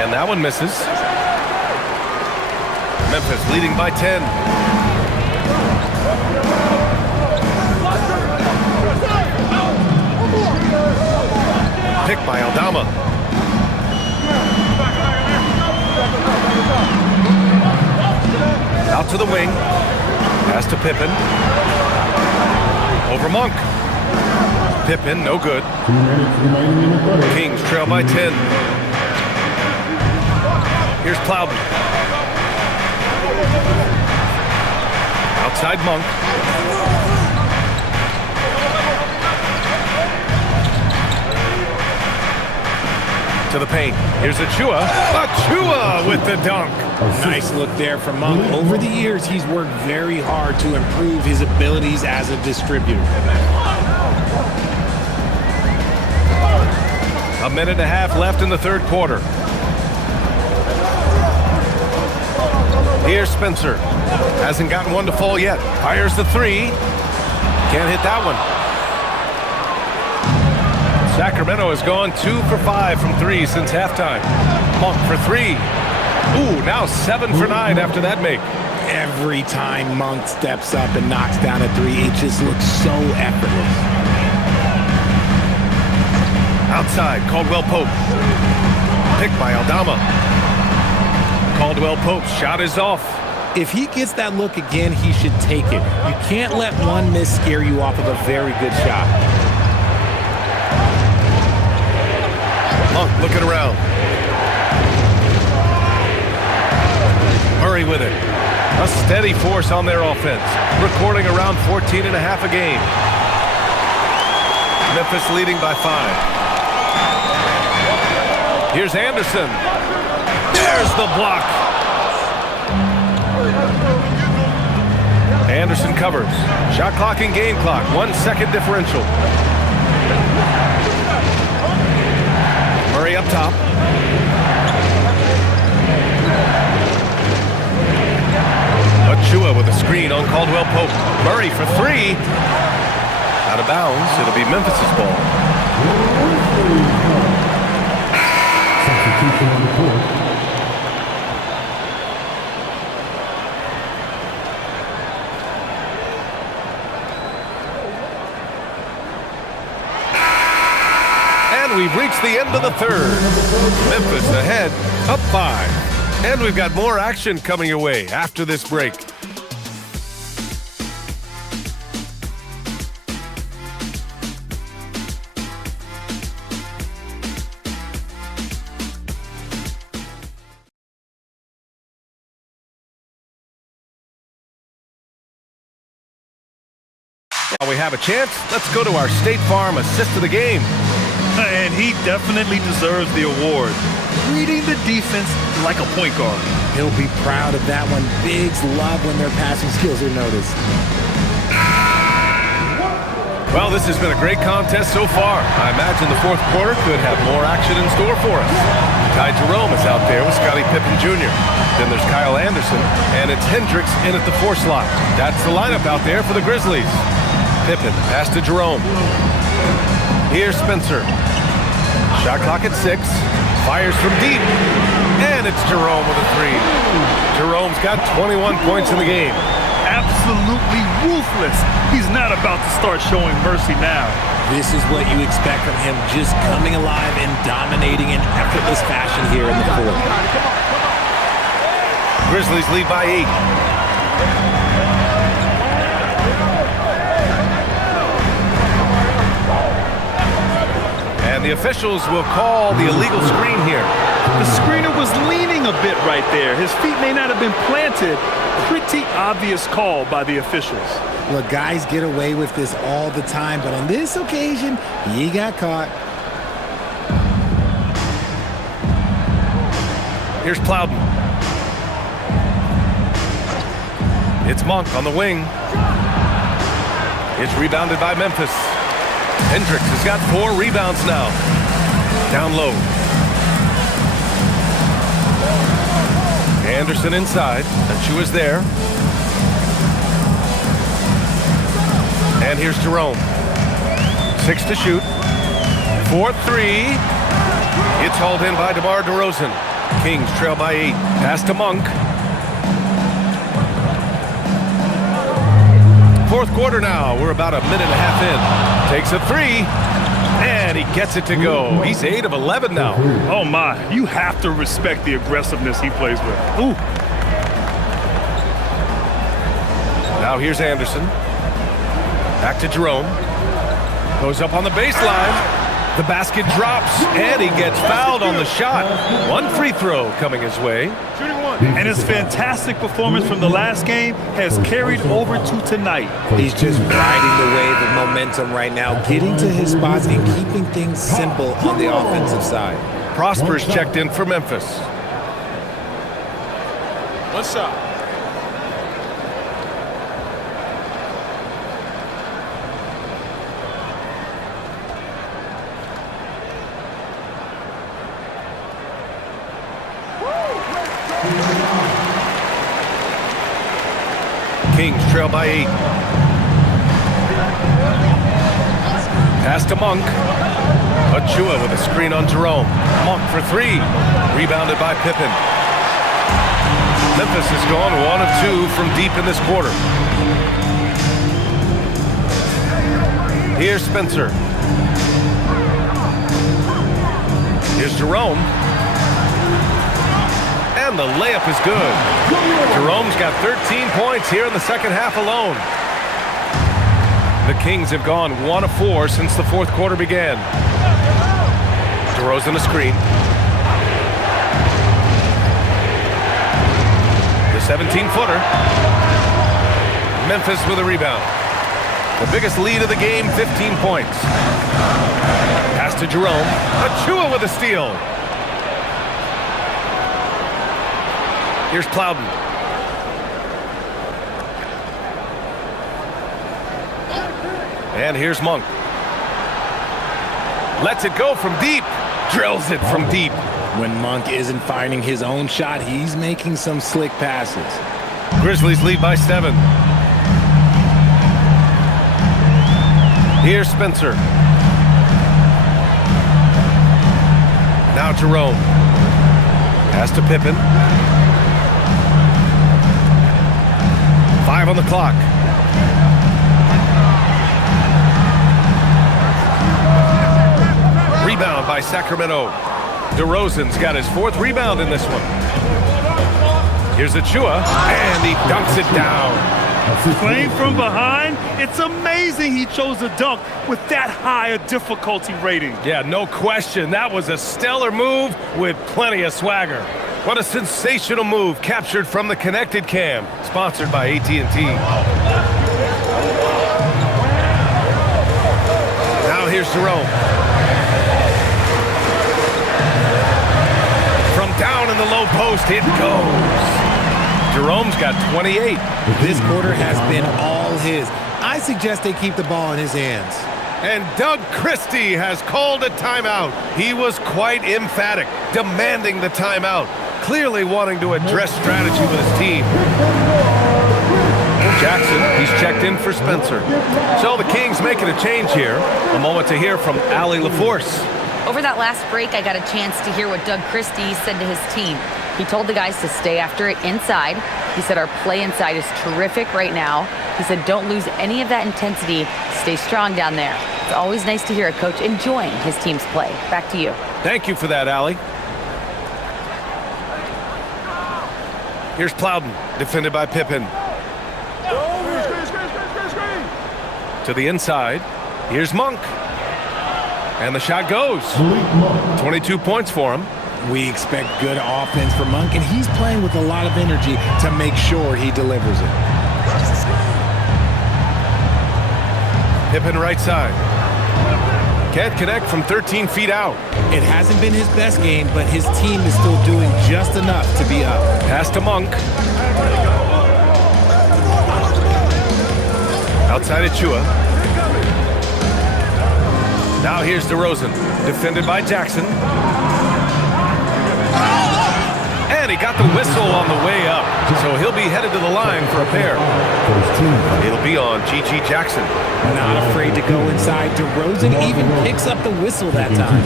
And that one misses. Memphis leading by 10. Picked by Aldama. Out to the wing. Pass to Pippen. Over Monk. Pippen, no good. 2 minutes remaining in the third. Kings trail by 10. Here's Plowden. Outside Monk. To the paint. Here's Achua. Achua with the dunk. Nice look there from Monk. Over the years, he's worked very hard to improve his abilities as a distributor. A minute and a half left in the third quarter. Here's Spencer. Hasn't gotten one to fall yet. Fires the three. Can't hit that one. Sacramento has gone 2 for 5 from 3 since halftime. Monk for 3. Ooh, now 7 for 9 after that make. Every time Monk steps up and knocks down a three, it just looks so effortless. Outside, Caldwell Pope. Picked by Aldama. Caldwell Pope's shot is off. If he gets that look again, he should take it. You can't let one miss scare you off of a very good shot. Monk looking around. Murray with it. A steady force on their offense. Recording around 14 and a half a game. Memphis leading by 5. Here's Anderson. There's the block. Anderson covers. Shot clock and game clock. 1 second differential. Murray up top. Achua with a screen on Caldwell Pope. Murray for 3. Out of bounds. It'll be Memphis's ball. Substitution on the court. We've reached the end of the third. Memphis ahead, up 5. And we've got more action coming your way after this break. Now we have a chance. Let's go to our State Farm assist of the game. And he definitely deserves the award. Reading the defense like a point guard. He'll be proud of that one. Bigs love when their passing skills are noticed. Well, this has been a great contest so far. I imagine the fourth quarter could have more action in store for us. Ty Jerome is out there with Scottie Pippen Jr. Then there's Kyle Anderson, and it's Hendricks in at the 4 slot. That's the lineup out there for the Grizzlies. Pippen, pass to Jerome. Here's Spencer. Shot clock at 6. Fires from deep. And it's Jerome with a 3. Jerome's got 21 points in the game. Absolutely ruthless. He's not about to start showing mercy now. This is what you expect from him, just coming alive and dominating in effortless fashion here in the fourth. Grizzlies lead by 8. And the officials will call the illegal screen here. The screener was leaning a bit right there. His feet may not have been planted. Pretty obvious call by the officials. Look, guys get away with this all the time, but on this occasion, he got caught. Here's Plowden. It's Monk on the wing. It's rebounded by Memphis. Hendricks has got 4 rebounds now. Down low. Anderson inside. Achua's there. And here's Jerome. 6 to shoot. 4-3. It's hauled in by DeMar DeRozan. Kings trail by 8. Pass to Monk. Fourth quarter now. We're about a minute and a half in. Takes a 3. And he gets it to go. He's 8 of 11 now. Oh, my. You have to respect the aggressiveness he plays with. Ooh. Now here's Anderson. Back to Jerome. Goes up on the baseline. The basket drops, and he gets fouled on the shot. One free throw coming his way. And his fantastic performance from the last game has carried over to tonight. He's just riding the wave of momentum right now, getting to his spots and keeping things simple on the offensive side. Prosper's checked in for Memphis. One shot. Kings trail by 8. Pass to Monk. Achua with a screen on Jerome. Monk for 3. Rebounded by Pippen. Memphis has gone 1 of 2 from deep in this quarter. Here's Spencer. Here's Jerome. And the layup is good. Jerome's got 13 points here in the second half alone. The Kings have gone 1 of 4 since the fourth quarter began. DeRozan a screen. The 17-footer. Memphis with a rebound. The biggest lead of the game, 15 points. Pass to Jerome. Achua with a steal. Here's Plowden. And here's Monk. Lets it go from deep. Drills it from deep. When Monk isn't finding his own shot, he's making some slick passes. Grizzlies lead by 7. Here's Spencer. Now Jerome. Pass to Pippen. 5 on the clock. Rebound by Sacramento. DeRozan's got his 4th rebound in this one. Here's Achua, and he dunks it down. Playing from behind, it's amazing he chose a dunk with that high a difficulty rating. Yeah, no question. That was a stellar move with plenty of swagger. What a sensational move captured from the Connected Cam, sponsored by AT&T. Now here's Jerome. From down in the low post, it goes. Jerome's got 28. This quarter has been all his. I suggest they keep the ball in his hands. And Doug Christie has called a timeout. He was quite emphatic, demanding the timeout, clearly wanting to address strategy with his team. Jackson, he's checked in for Spencer. So the Kings making a change here. A moment to hear from Allie LaForce. Over that last break, I got a chance to hear what Doug Christie said to his team. He told the guys to stay after it inside. He said our play inside is terrific right now. He said don't lose any of that intensity. Stay strong down there. It's always nice to hear a coach enjoying his team's play. Back to you. Thank you for that, Allie. Here's Plowden, defended by Pippen. To the inside. Here's Monk. And the shot goes. 22 points for him. We expect good offense from Monk, and he's playing with a lot of energy to make sure he delivers it. Pippen right side. Can't connect from 13 feet out. It hasn't been his best game, but his team is still doing just enough to be up. Pass to Monk. Outside Achua. Now here's DeRozan, defended by Jackson. And he got the whistle on the way up, so he'll be headed to the line for a pair. It'll be on G.G. Jackson. Not afraid to go inside. DeRozan even picks up the whistle that time.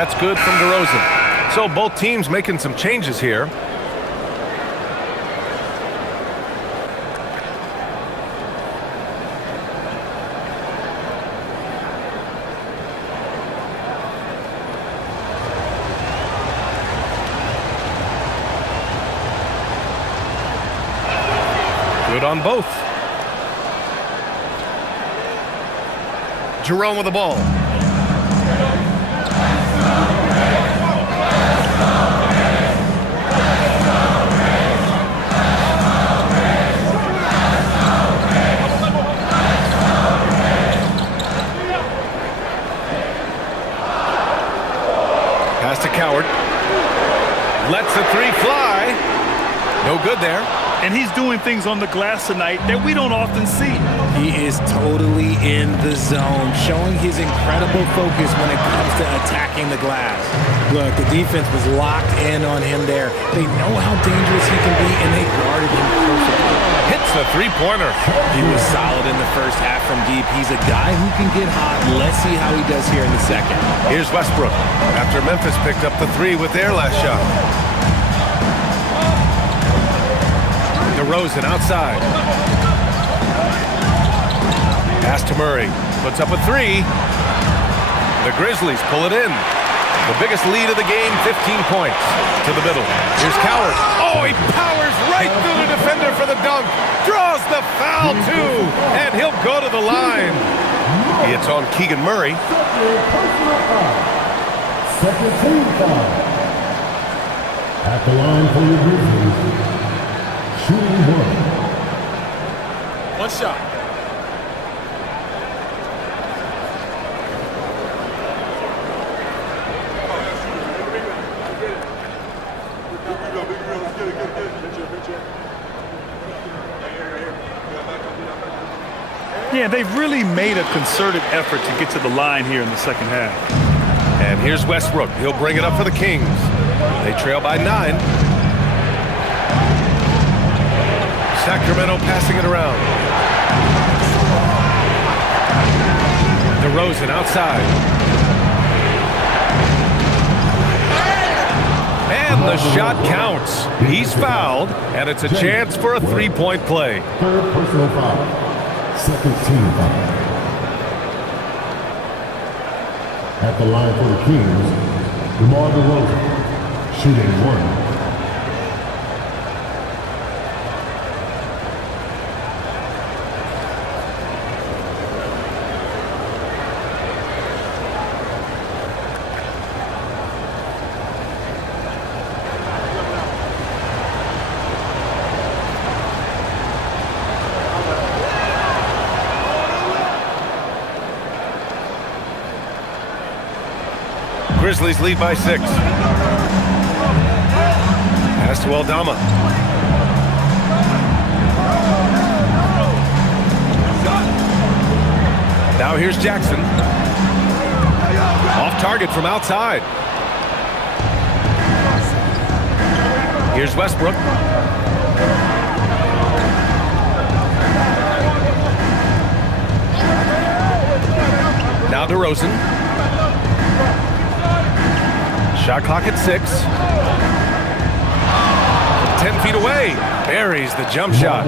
That's good from DeRozan. So both teams making some changes here. Good on both. Jerome with the ball. Pass to Coward. Lets the three fly. No good there. And he's doing things on the glass tonight that we don't often see. He is totally in the zone, showing his incredible focus when it comes to attacking the glass. Look, the defense was locked in on him there. They know how dangerous he can be, and they guarded him perfectly. Hits the three-pointer. He was solid in the first half from deep. He's a guy who can get hot. Let's see how he does here in the second. Here's Westbrook after Memphis picked up the three with their last shot. DeRozan outside. Pass to Murray. Puts up a three. The Grizzlies pull it in. The biggest lead of the game, 15 points. To the middle. Here's Coward. Oh, he powers right through the defender for the dunk. Draws the foul, too. And he'll go to the line. It's on Keegan Murray. Second team foul. At the line for the Grizzlies. Shooting one. One shot. Yeah, they've really made a concerted effort to get to the line here in the second half. And here's Westbrook. He'll bring it up for the Kings. They trail by 9. Sacramento passing it around. DeRozan outside. And the shot counts. He's fouled, and it's a chance for a three-point play. Third personal foul. Second team foul. At the line for the Kings, DeMar DeRozan, shooting one. Grizzlies lead by 6. Pass to Aldama. Now here's Jackson. Off target from outside. Here's Westbrook. Now DeRozan. Shot clock at 6. 10 feet away. Buries the jump shot.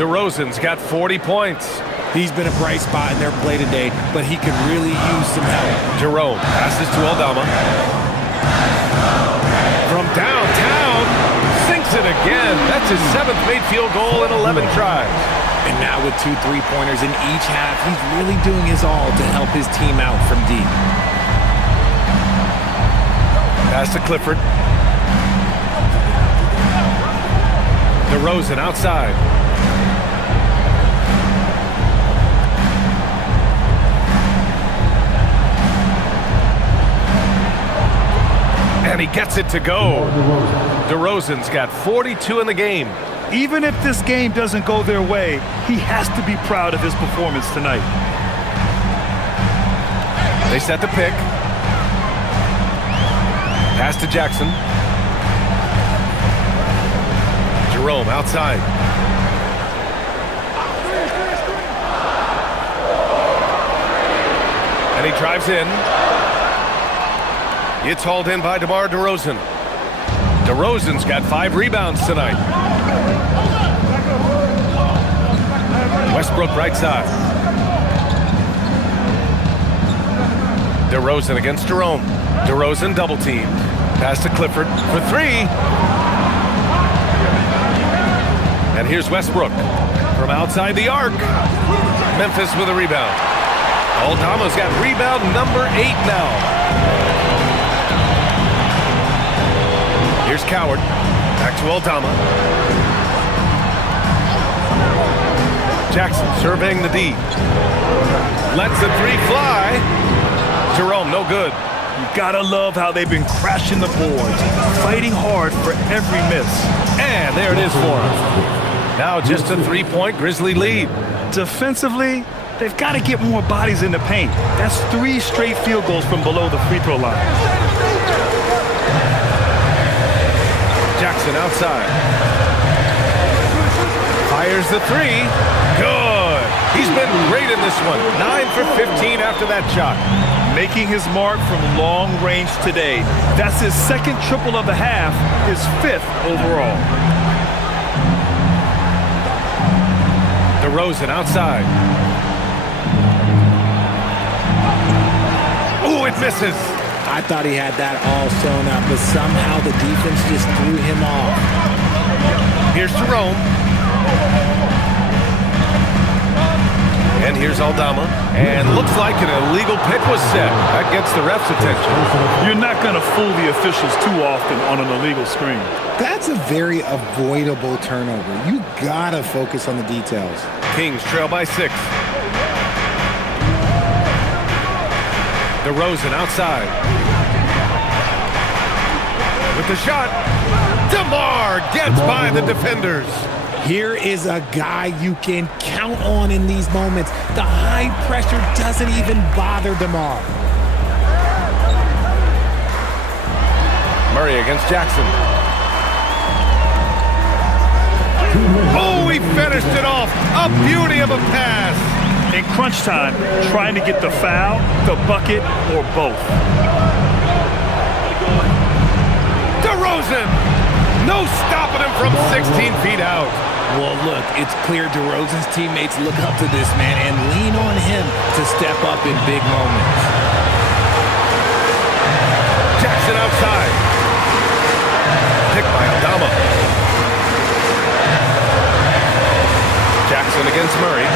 DeRozan's got 40 points. He's been a bright spot in their play today, but he could really use some help. Jerome passes to Aldama. From downtown, sinks it again. That's his 7th made field goal in 11 tries. And now with 2 3-pointers in each half, he's really doing his all to help his team out from deep. Pass to Clifford. DeRozan outside. And he gets it to go. DeRozan's got 42 in the game. Even if this game doesn't go their way, he has to be proud of his performance tonight. They set the pick. Pass to Jackson. Jerome outside. And he drives in. It's hauled in by DeMar DeRozan. DeRozan's got 5 rebounds tonight. Westbrook right side. DeRozan against Jerome. DeRozan double teamed. Pass to Clifford for 3. And here's Westbrook from outside the arc. Memphis with a rebound. Aldama's got rebound number 8 now. Here's Coward. Back to Aldama. Jackson surveying the D. Lets the 3 fly. Jerome, no good. You gotta love how they've been crashing the boards, fighting hard for every miss. And there it is for him. Now just a 3-point Grizzly lead. Defensively, they've got to get more bodies in the paint. That's 3 straight field goals from below the free throw line. Jackson outside. Fires the 3. Good. He's been great in this one. 9 for 15 after that shot. Making his mark from long range today. That's his 2nd triple of the half, his 5th overall. DeRozan outside. Ooh, it misses. I thought he had that all sewn up, but somehow the defense just threw him off. Here's Jerome. And here's Aldama. And looks like an illegal pick was set. That gets the ref's attention. You're not going to fool the officials too often on an illegal screen. That's a very avoidable turnover. You gotta focus on the details. Kings trail by 6. DeRozan outside. With the shot. DeMar gets by the defenders. Here is a guy you can count on in these moments. The high pressure doesn't even bother DeMar. Murray against Jackson. Oh, he finished it off. A beauty of a pass. In crunch time, trying to get the foul, the bucket, or both. DeRozan! No stopping him from 16 feet out. Well, look, it's clear DeRozan's teammates look up to this man and lean on him to step up in big moments. Jackson outside. Picked by Aldama. Jackson against Murray.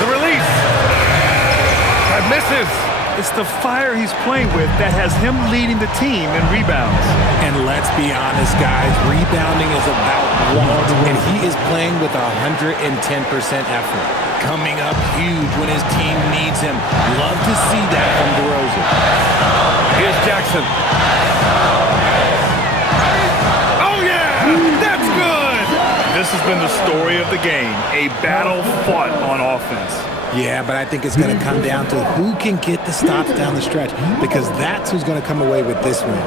The release. That misses. It's the fire he's playing with that has him leading the team in rebounds. And let's be honest, guys, rebounding is about want, and he is playing with 110% effort. Coming up huge when his team needs him. Love to see that from DeRozan. Here's Jackson. Oh, yeah! That's good! This has been the story of the game, a battle fought on offense. Yeah, but I think it's going to come down to who can get the stops down the stretch, because that's who's going to come away with this one.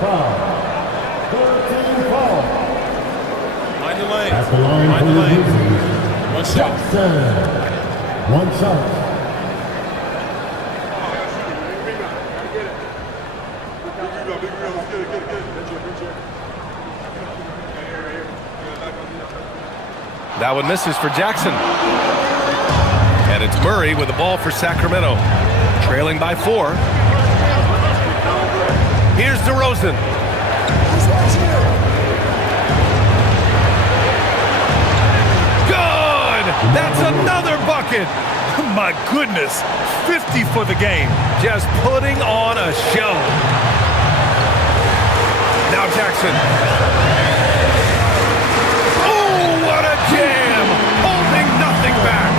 Mind the lane. At the line Mind for the the lane. Grizzlies, One shot. Jackson. 1 shot. That one misses for Jackson. And it's Murray with the ball for Sacramento. Trailing by 4. Here's DeRozan. Good! That's another bucket! My goodness, 50 for the game. Just putting on a show. Now Jackson. Oh, what a jam! Holding nothing back.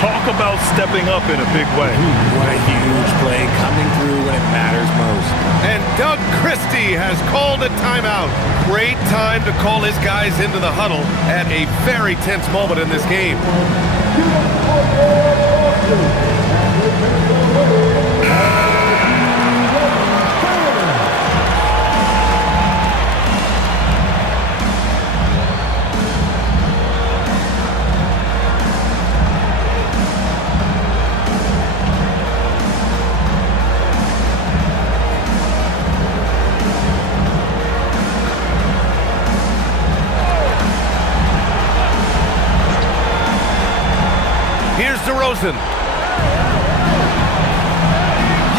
Talk about stepping up in a big way. What a huge play coming through when it matters most. And Doug Christie has called a timeout. Great time to call his guys into the huddle at a very tense moment in this game. DeRozan.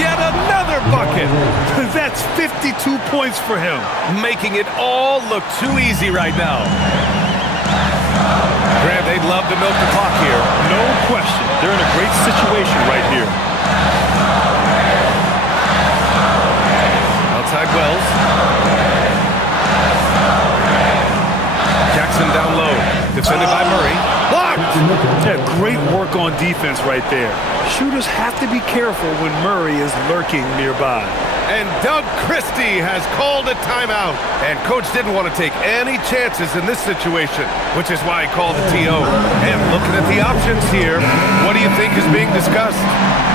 Yet another bucket. That's 52 points for him. Making it all look too easy right now. Grant, they'd love to milk the clock here. No question. They're in a great situation right here. Outside Wells. Jackson down low. Defended by Murray. Blocked! Yeah, great work on defense right there. Shooters have to be careful when Murray is lurking nearby. And Doug Christie has called a timeout. And coach didn't want to take any chances in this situation, which is why he called the TO. And looking at the options here, what do you think is being discussed?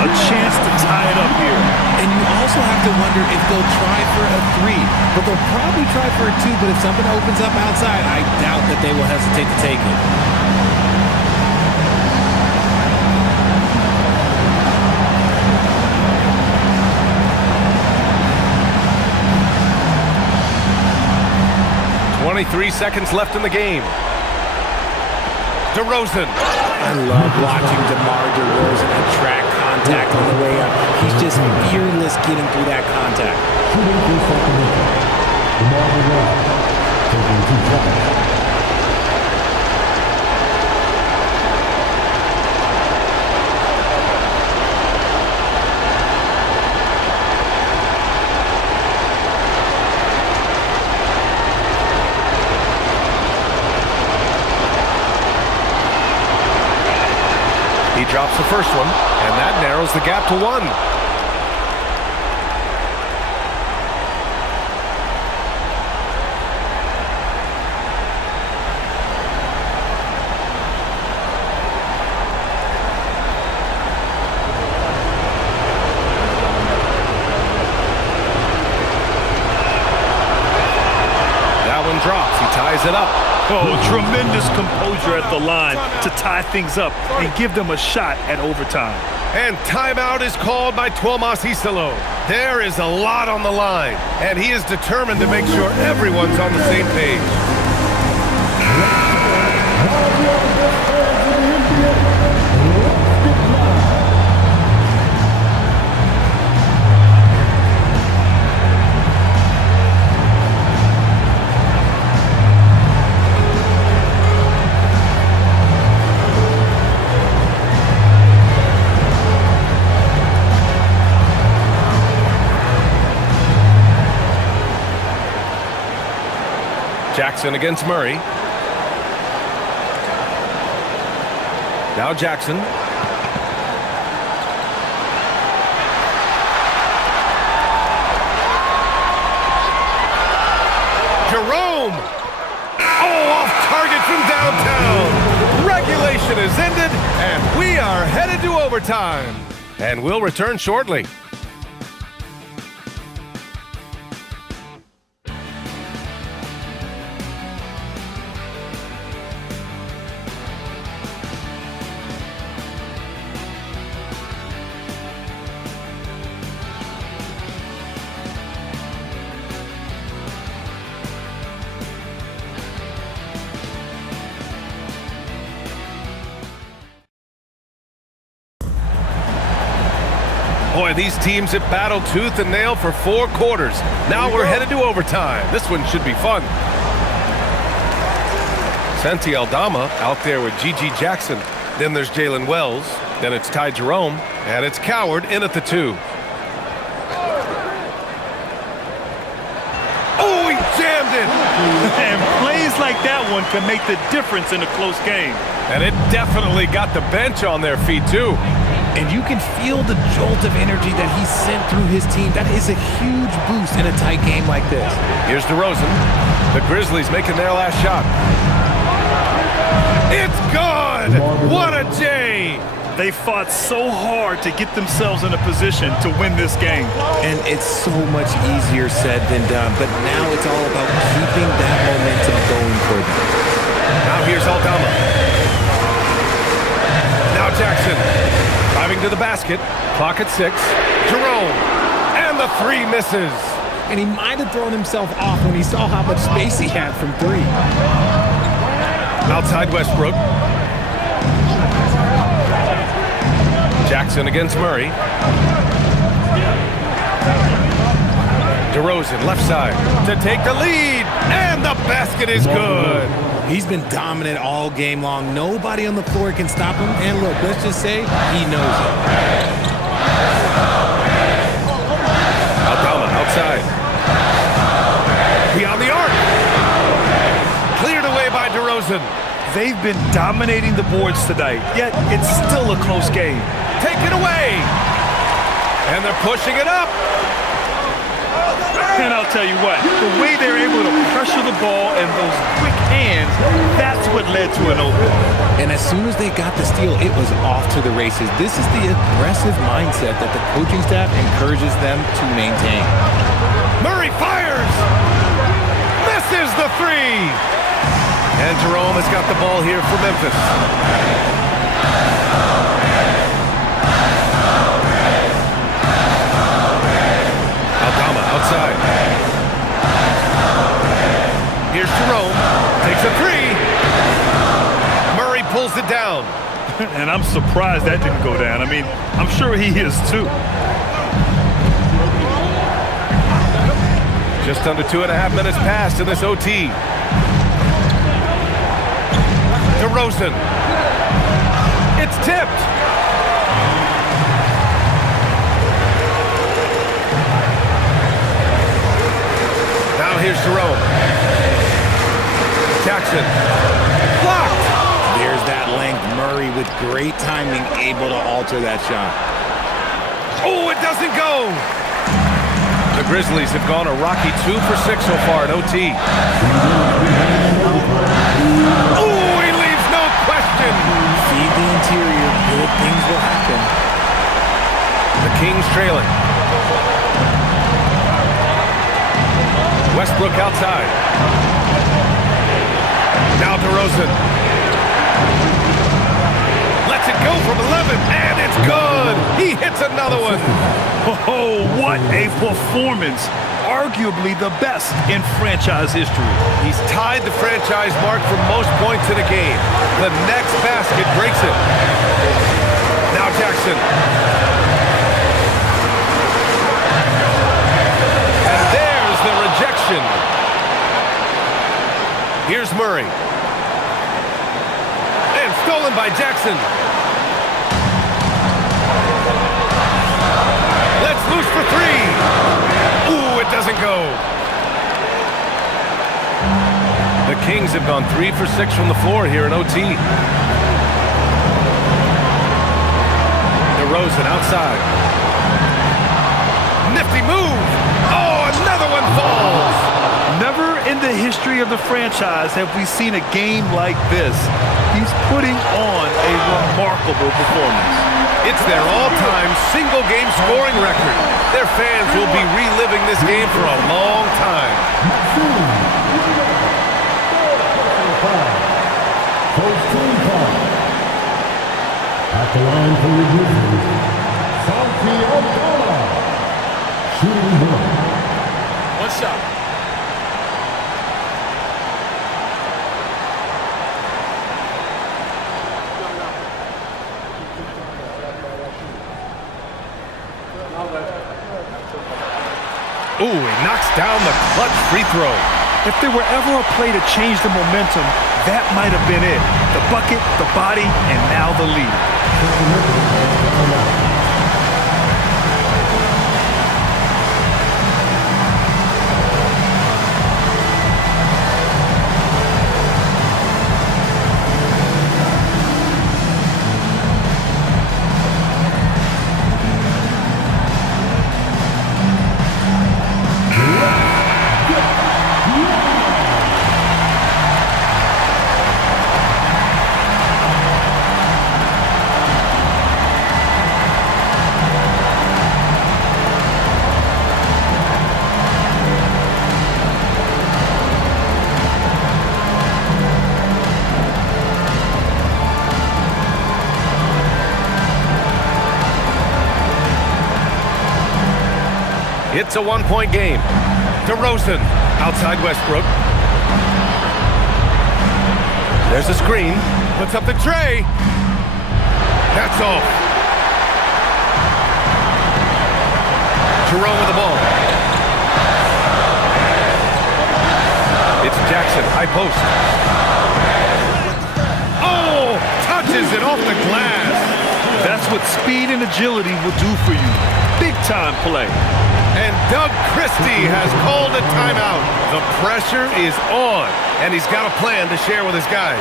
A chance to tie it up here. And you also have to wonder if they'll try for a 3. But they'll probably try for a 2. But if something opens up outside, I doubt that they will hesitate to take it. Three seconds left in the game. DeRozan. I love watching DeMar DeRozan attract contact on the way up. He's just fearless getting through that contact. Shooting for Sacramento. DeMar DeRozan taking 2 shots. He drops the first one, and that narrows the gap to 1. That one drops. He ties it up. Oh, tremendous composure at the line to tie things up and give them a shot at overtime. And timeout is called by Tuomas Isalo. There is a lot on the line, and he is determined to make sure everyone's on the same page. Jackson against Murray. Now Jackson. Jerome! Oh, off target from downtown. Regulation is ended, and we are headed to overtime. And we'll return shortly. Boy, these teams have battled tooth and nail for 4 quarters. Now we're headed to overtime. This one should be fun. Santi Aldama out there with Gigi Jackson. Then there's Jalen Wells. Then it's Ty Jerome. And it's Coward in at the 2. Oh, he jammed it! And plays like that one can make the difference in a close game. And it definitely got the bench on their feet, too. And you can feel the jolt of energy that he sent through his team. That is a huge boost in a tight game like this. Here's DeRozan. The Grizzlies making their last shot. It's good! What a J! They fought so hard to get themselves in a position to win this game. And it's so much easier said than done. But now it's all about keeping that momentum going for them. Now here's Aldama. Now Jackson. Driving to the basket. Clock at 6. Jerome. And the 3 misses. And he might have thrown himself off when he saw how much space he had from 3. Outside Westbrook. Jackson against Murray. DeRozan, left side, to take the lead, and the basket is good. He's been dominant all game long. Nobody on the floor can stop him. And look, let's just say he knows it. Aldama outside. Beyond the arc. Cleared away by DeRozan. They've been dominating the boards tonight, yet it's still a close game. Take it away. And they're pushing it up. And I'll tell you what, the way they're able to pressure the ball and those quick hands, that's what led to an open. And as soon as they got the steal, it was off to the races. This is the aggressive mindset that the coaching staff encourages them to maintain. Murray fires. Misses the three. And Jerome has got the ball here for Memphis. Aldama outside. Here's Jerome. Takes a three. Murray pulls it down. And I'm surprised that didn't go down. I mean, I'm sure he is too. Just under 2.5 minutes passed in this OT. DeRozan. It's tipped. Now here's Jerome. Jackson. Blocked. There's that length. Murray with great timing, able to alter that shot. Oh, it doesn't go. The Grizzlies have gone a rocky 2 for 6 so far in OT. Oh, he leaves no question. Feed the interior. Good things will happen. The Kings trailing. Westbrook outside. Now DeRozan. Lets it go from 11, and it's good. He hits another one. Oh, what a performance. Arguably the best in franchise history. He's tied the franchise mark for most points in a game. The next basket breaks it. Now Jackson. And there's the rejection. Here's Murray. And stolen by Jackson. Let's loose for three. Ooh, it doesn't go. The Kings have gone 3 for 6 from the floor here in OT. DeRozan outside. Nifty move. Oh, another one falls. Never in the history of the franchise have we seen a game like this. He's putting on a remarkable performance. It's their all-time single-game scoring record. Their fans will be reliving this game for a long time. At the line for the Grizzlies, shooting one. One shot. Ooh, he knocks down the clutch free throw. If there were ever a play to change the momentum, that might have been it. The bucket, the body, and now the lead. It's a one-point game. DeRozan outside Westbrook. There's a screen. Puts up the tray. That's off. Jerome with the ball. It's Jackson, high post. Oh, touches it off the glass. That's what speed and agility will do for you. Big time play. And Doug Christie has called a timeout. The pressure is on, and he's got a plan to share with his guys.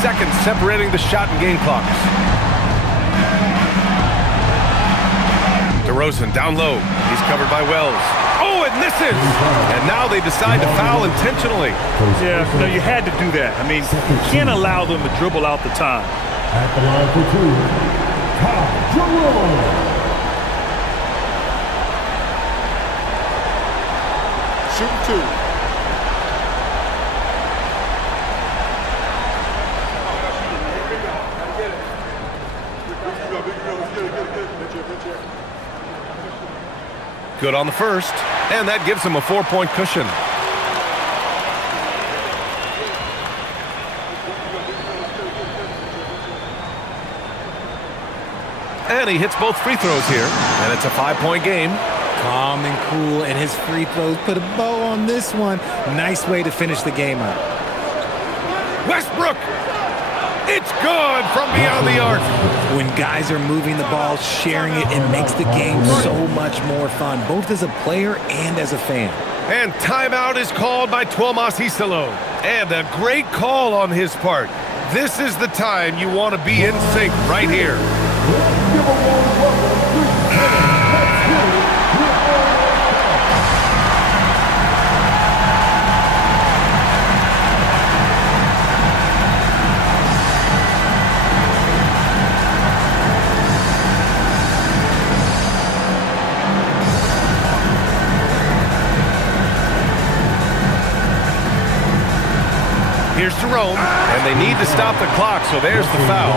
Seconds separating the shot and game clocks. DeRozan down low. He's covered by Wells. Oh, it misses! And now they decide to foul intentionally. Yeah, no, you had to do that. I mean, you can't allow them to dribble out the time. At the line for two, Ty Jerome. Shoot 2. Good on the first, and that gives him a 4-point cushion. And he hits both free throws here, and it's a 5-point game. Calm and cool, and his free throws put a bow on this one. Nice way to finish the game up. Westbrook! It's good from beyond the arc. When guys are moving the ball, sharing it, it makes the game so much more fun, both as a player and as a fan. And timeout is called by Tuomas Hisalo. And a great call on his part. This is the time you want to be in sync right here. Here's Jerome, and they need to stop the clock, so there's the foul.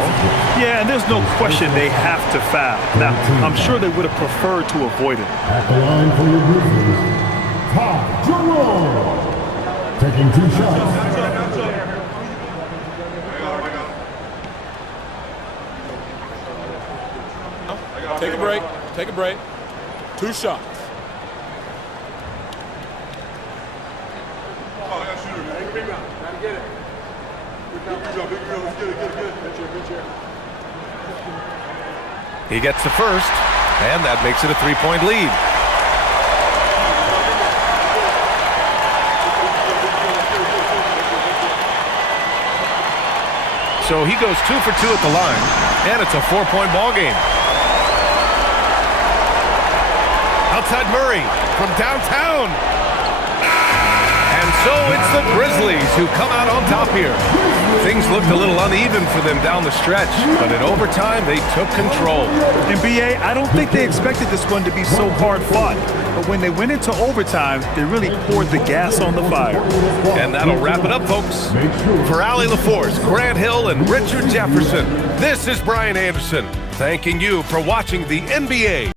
Yeah, and there's no question they have to foul. Now, I'm sure they would have preferred to avoid it. At the line for your Grizzlies, Ty Jerome. Taking 2 shots. Take a break. Take a break. 2 shots. He gets the first, and that makes it a 3-point lead. So he goes 2 for 2 at the line, and it's a 4-point ball game. Outside Murray from downtown. And so it's the Grizzlies who come out on top here. Things looked a little uneven for them down the stretch, but in overtime, they took control. And BA, I don't think they expected this one to be so hard-fought. But when they went into overtime, they really poured the gas on the fire. And that'll wrap it up, folks. For Allie LaForce, Grant Hill, and Richard Jefferson, this is Brian Anderson, thanking you for watching the NBA.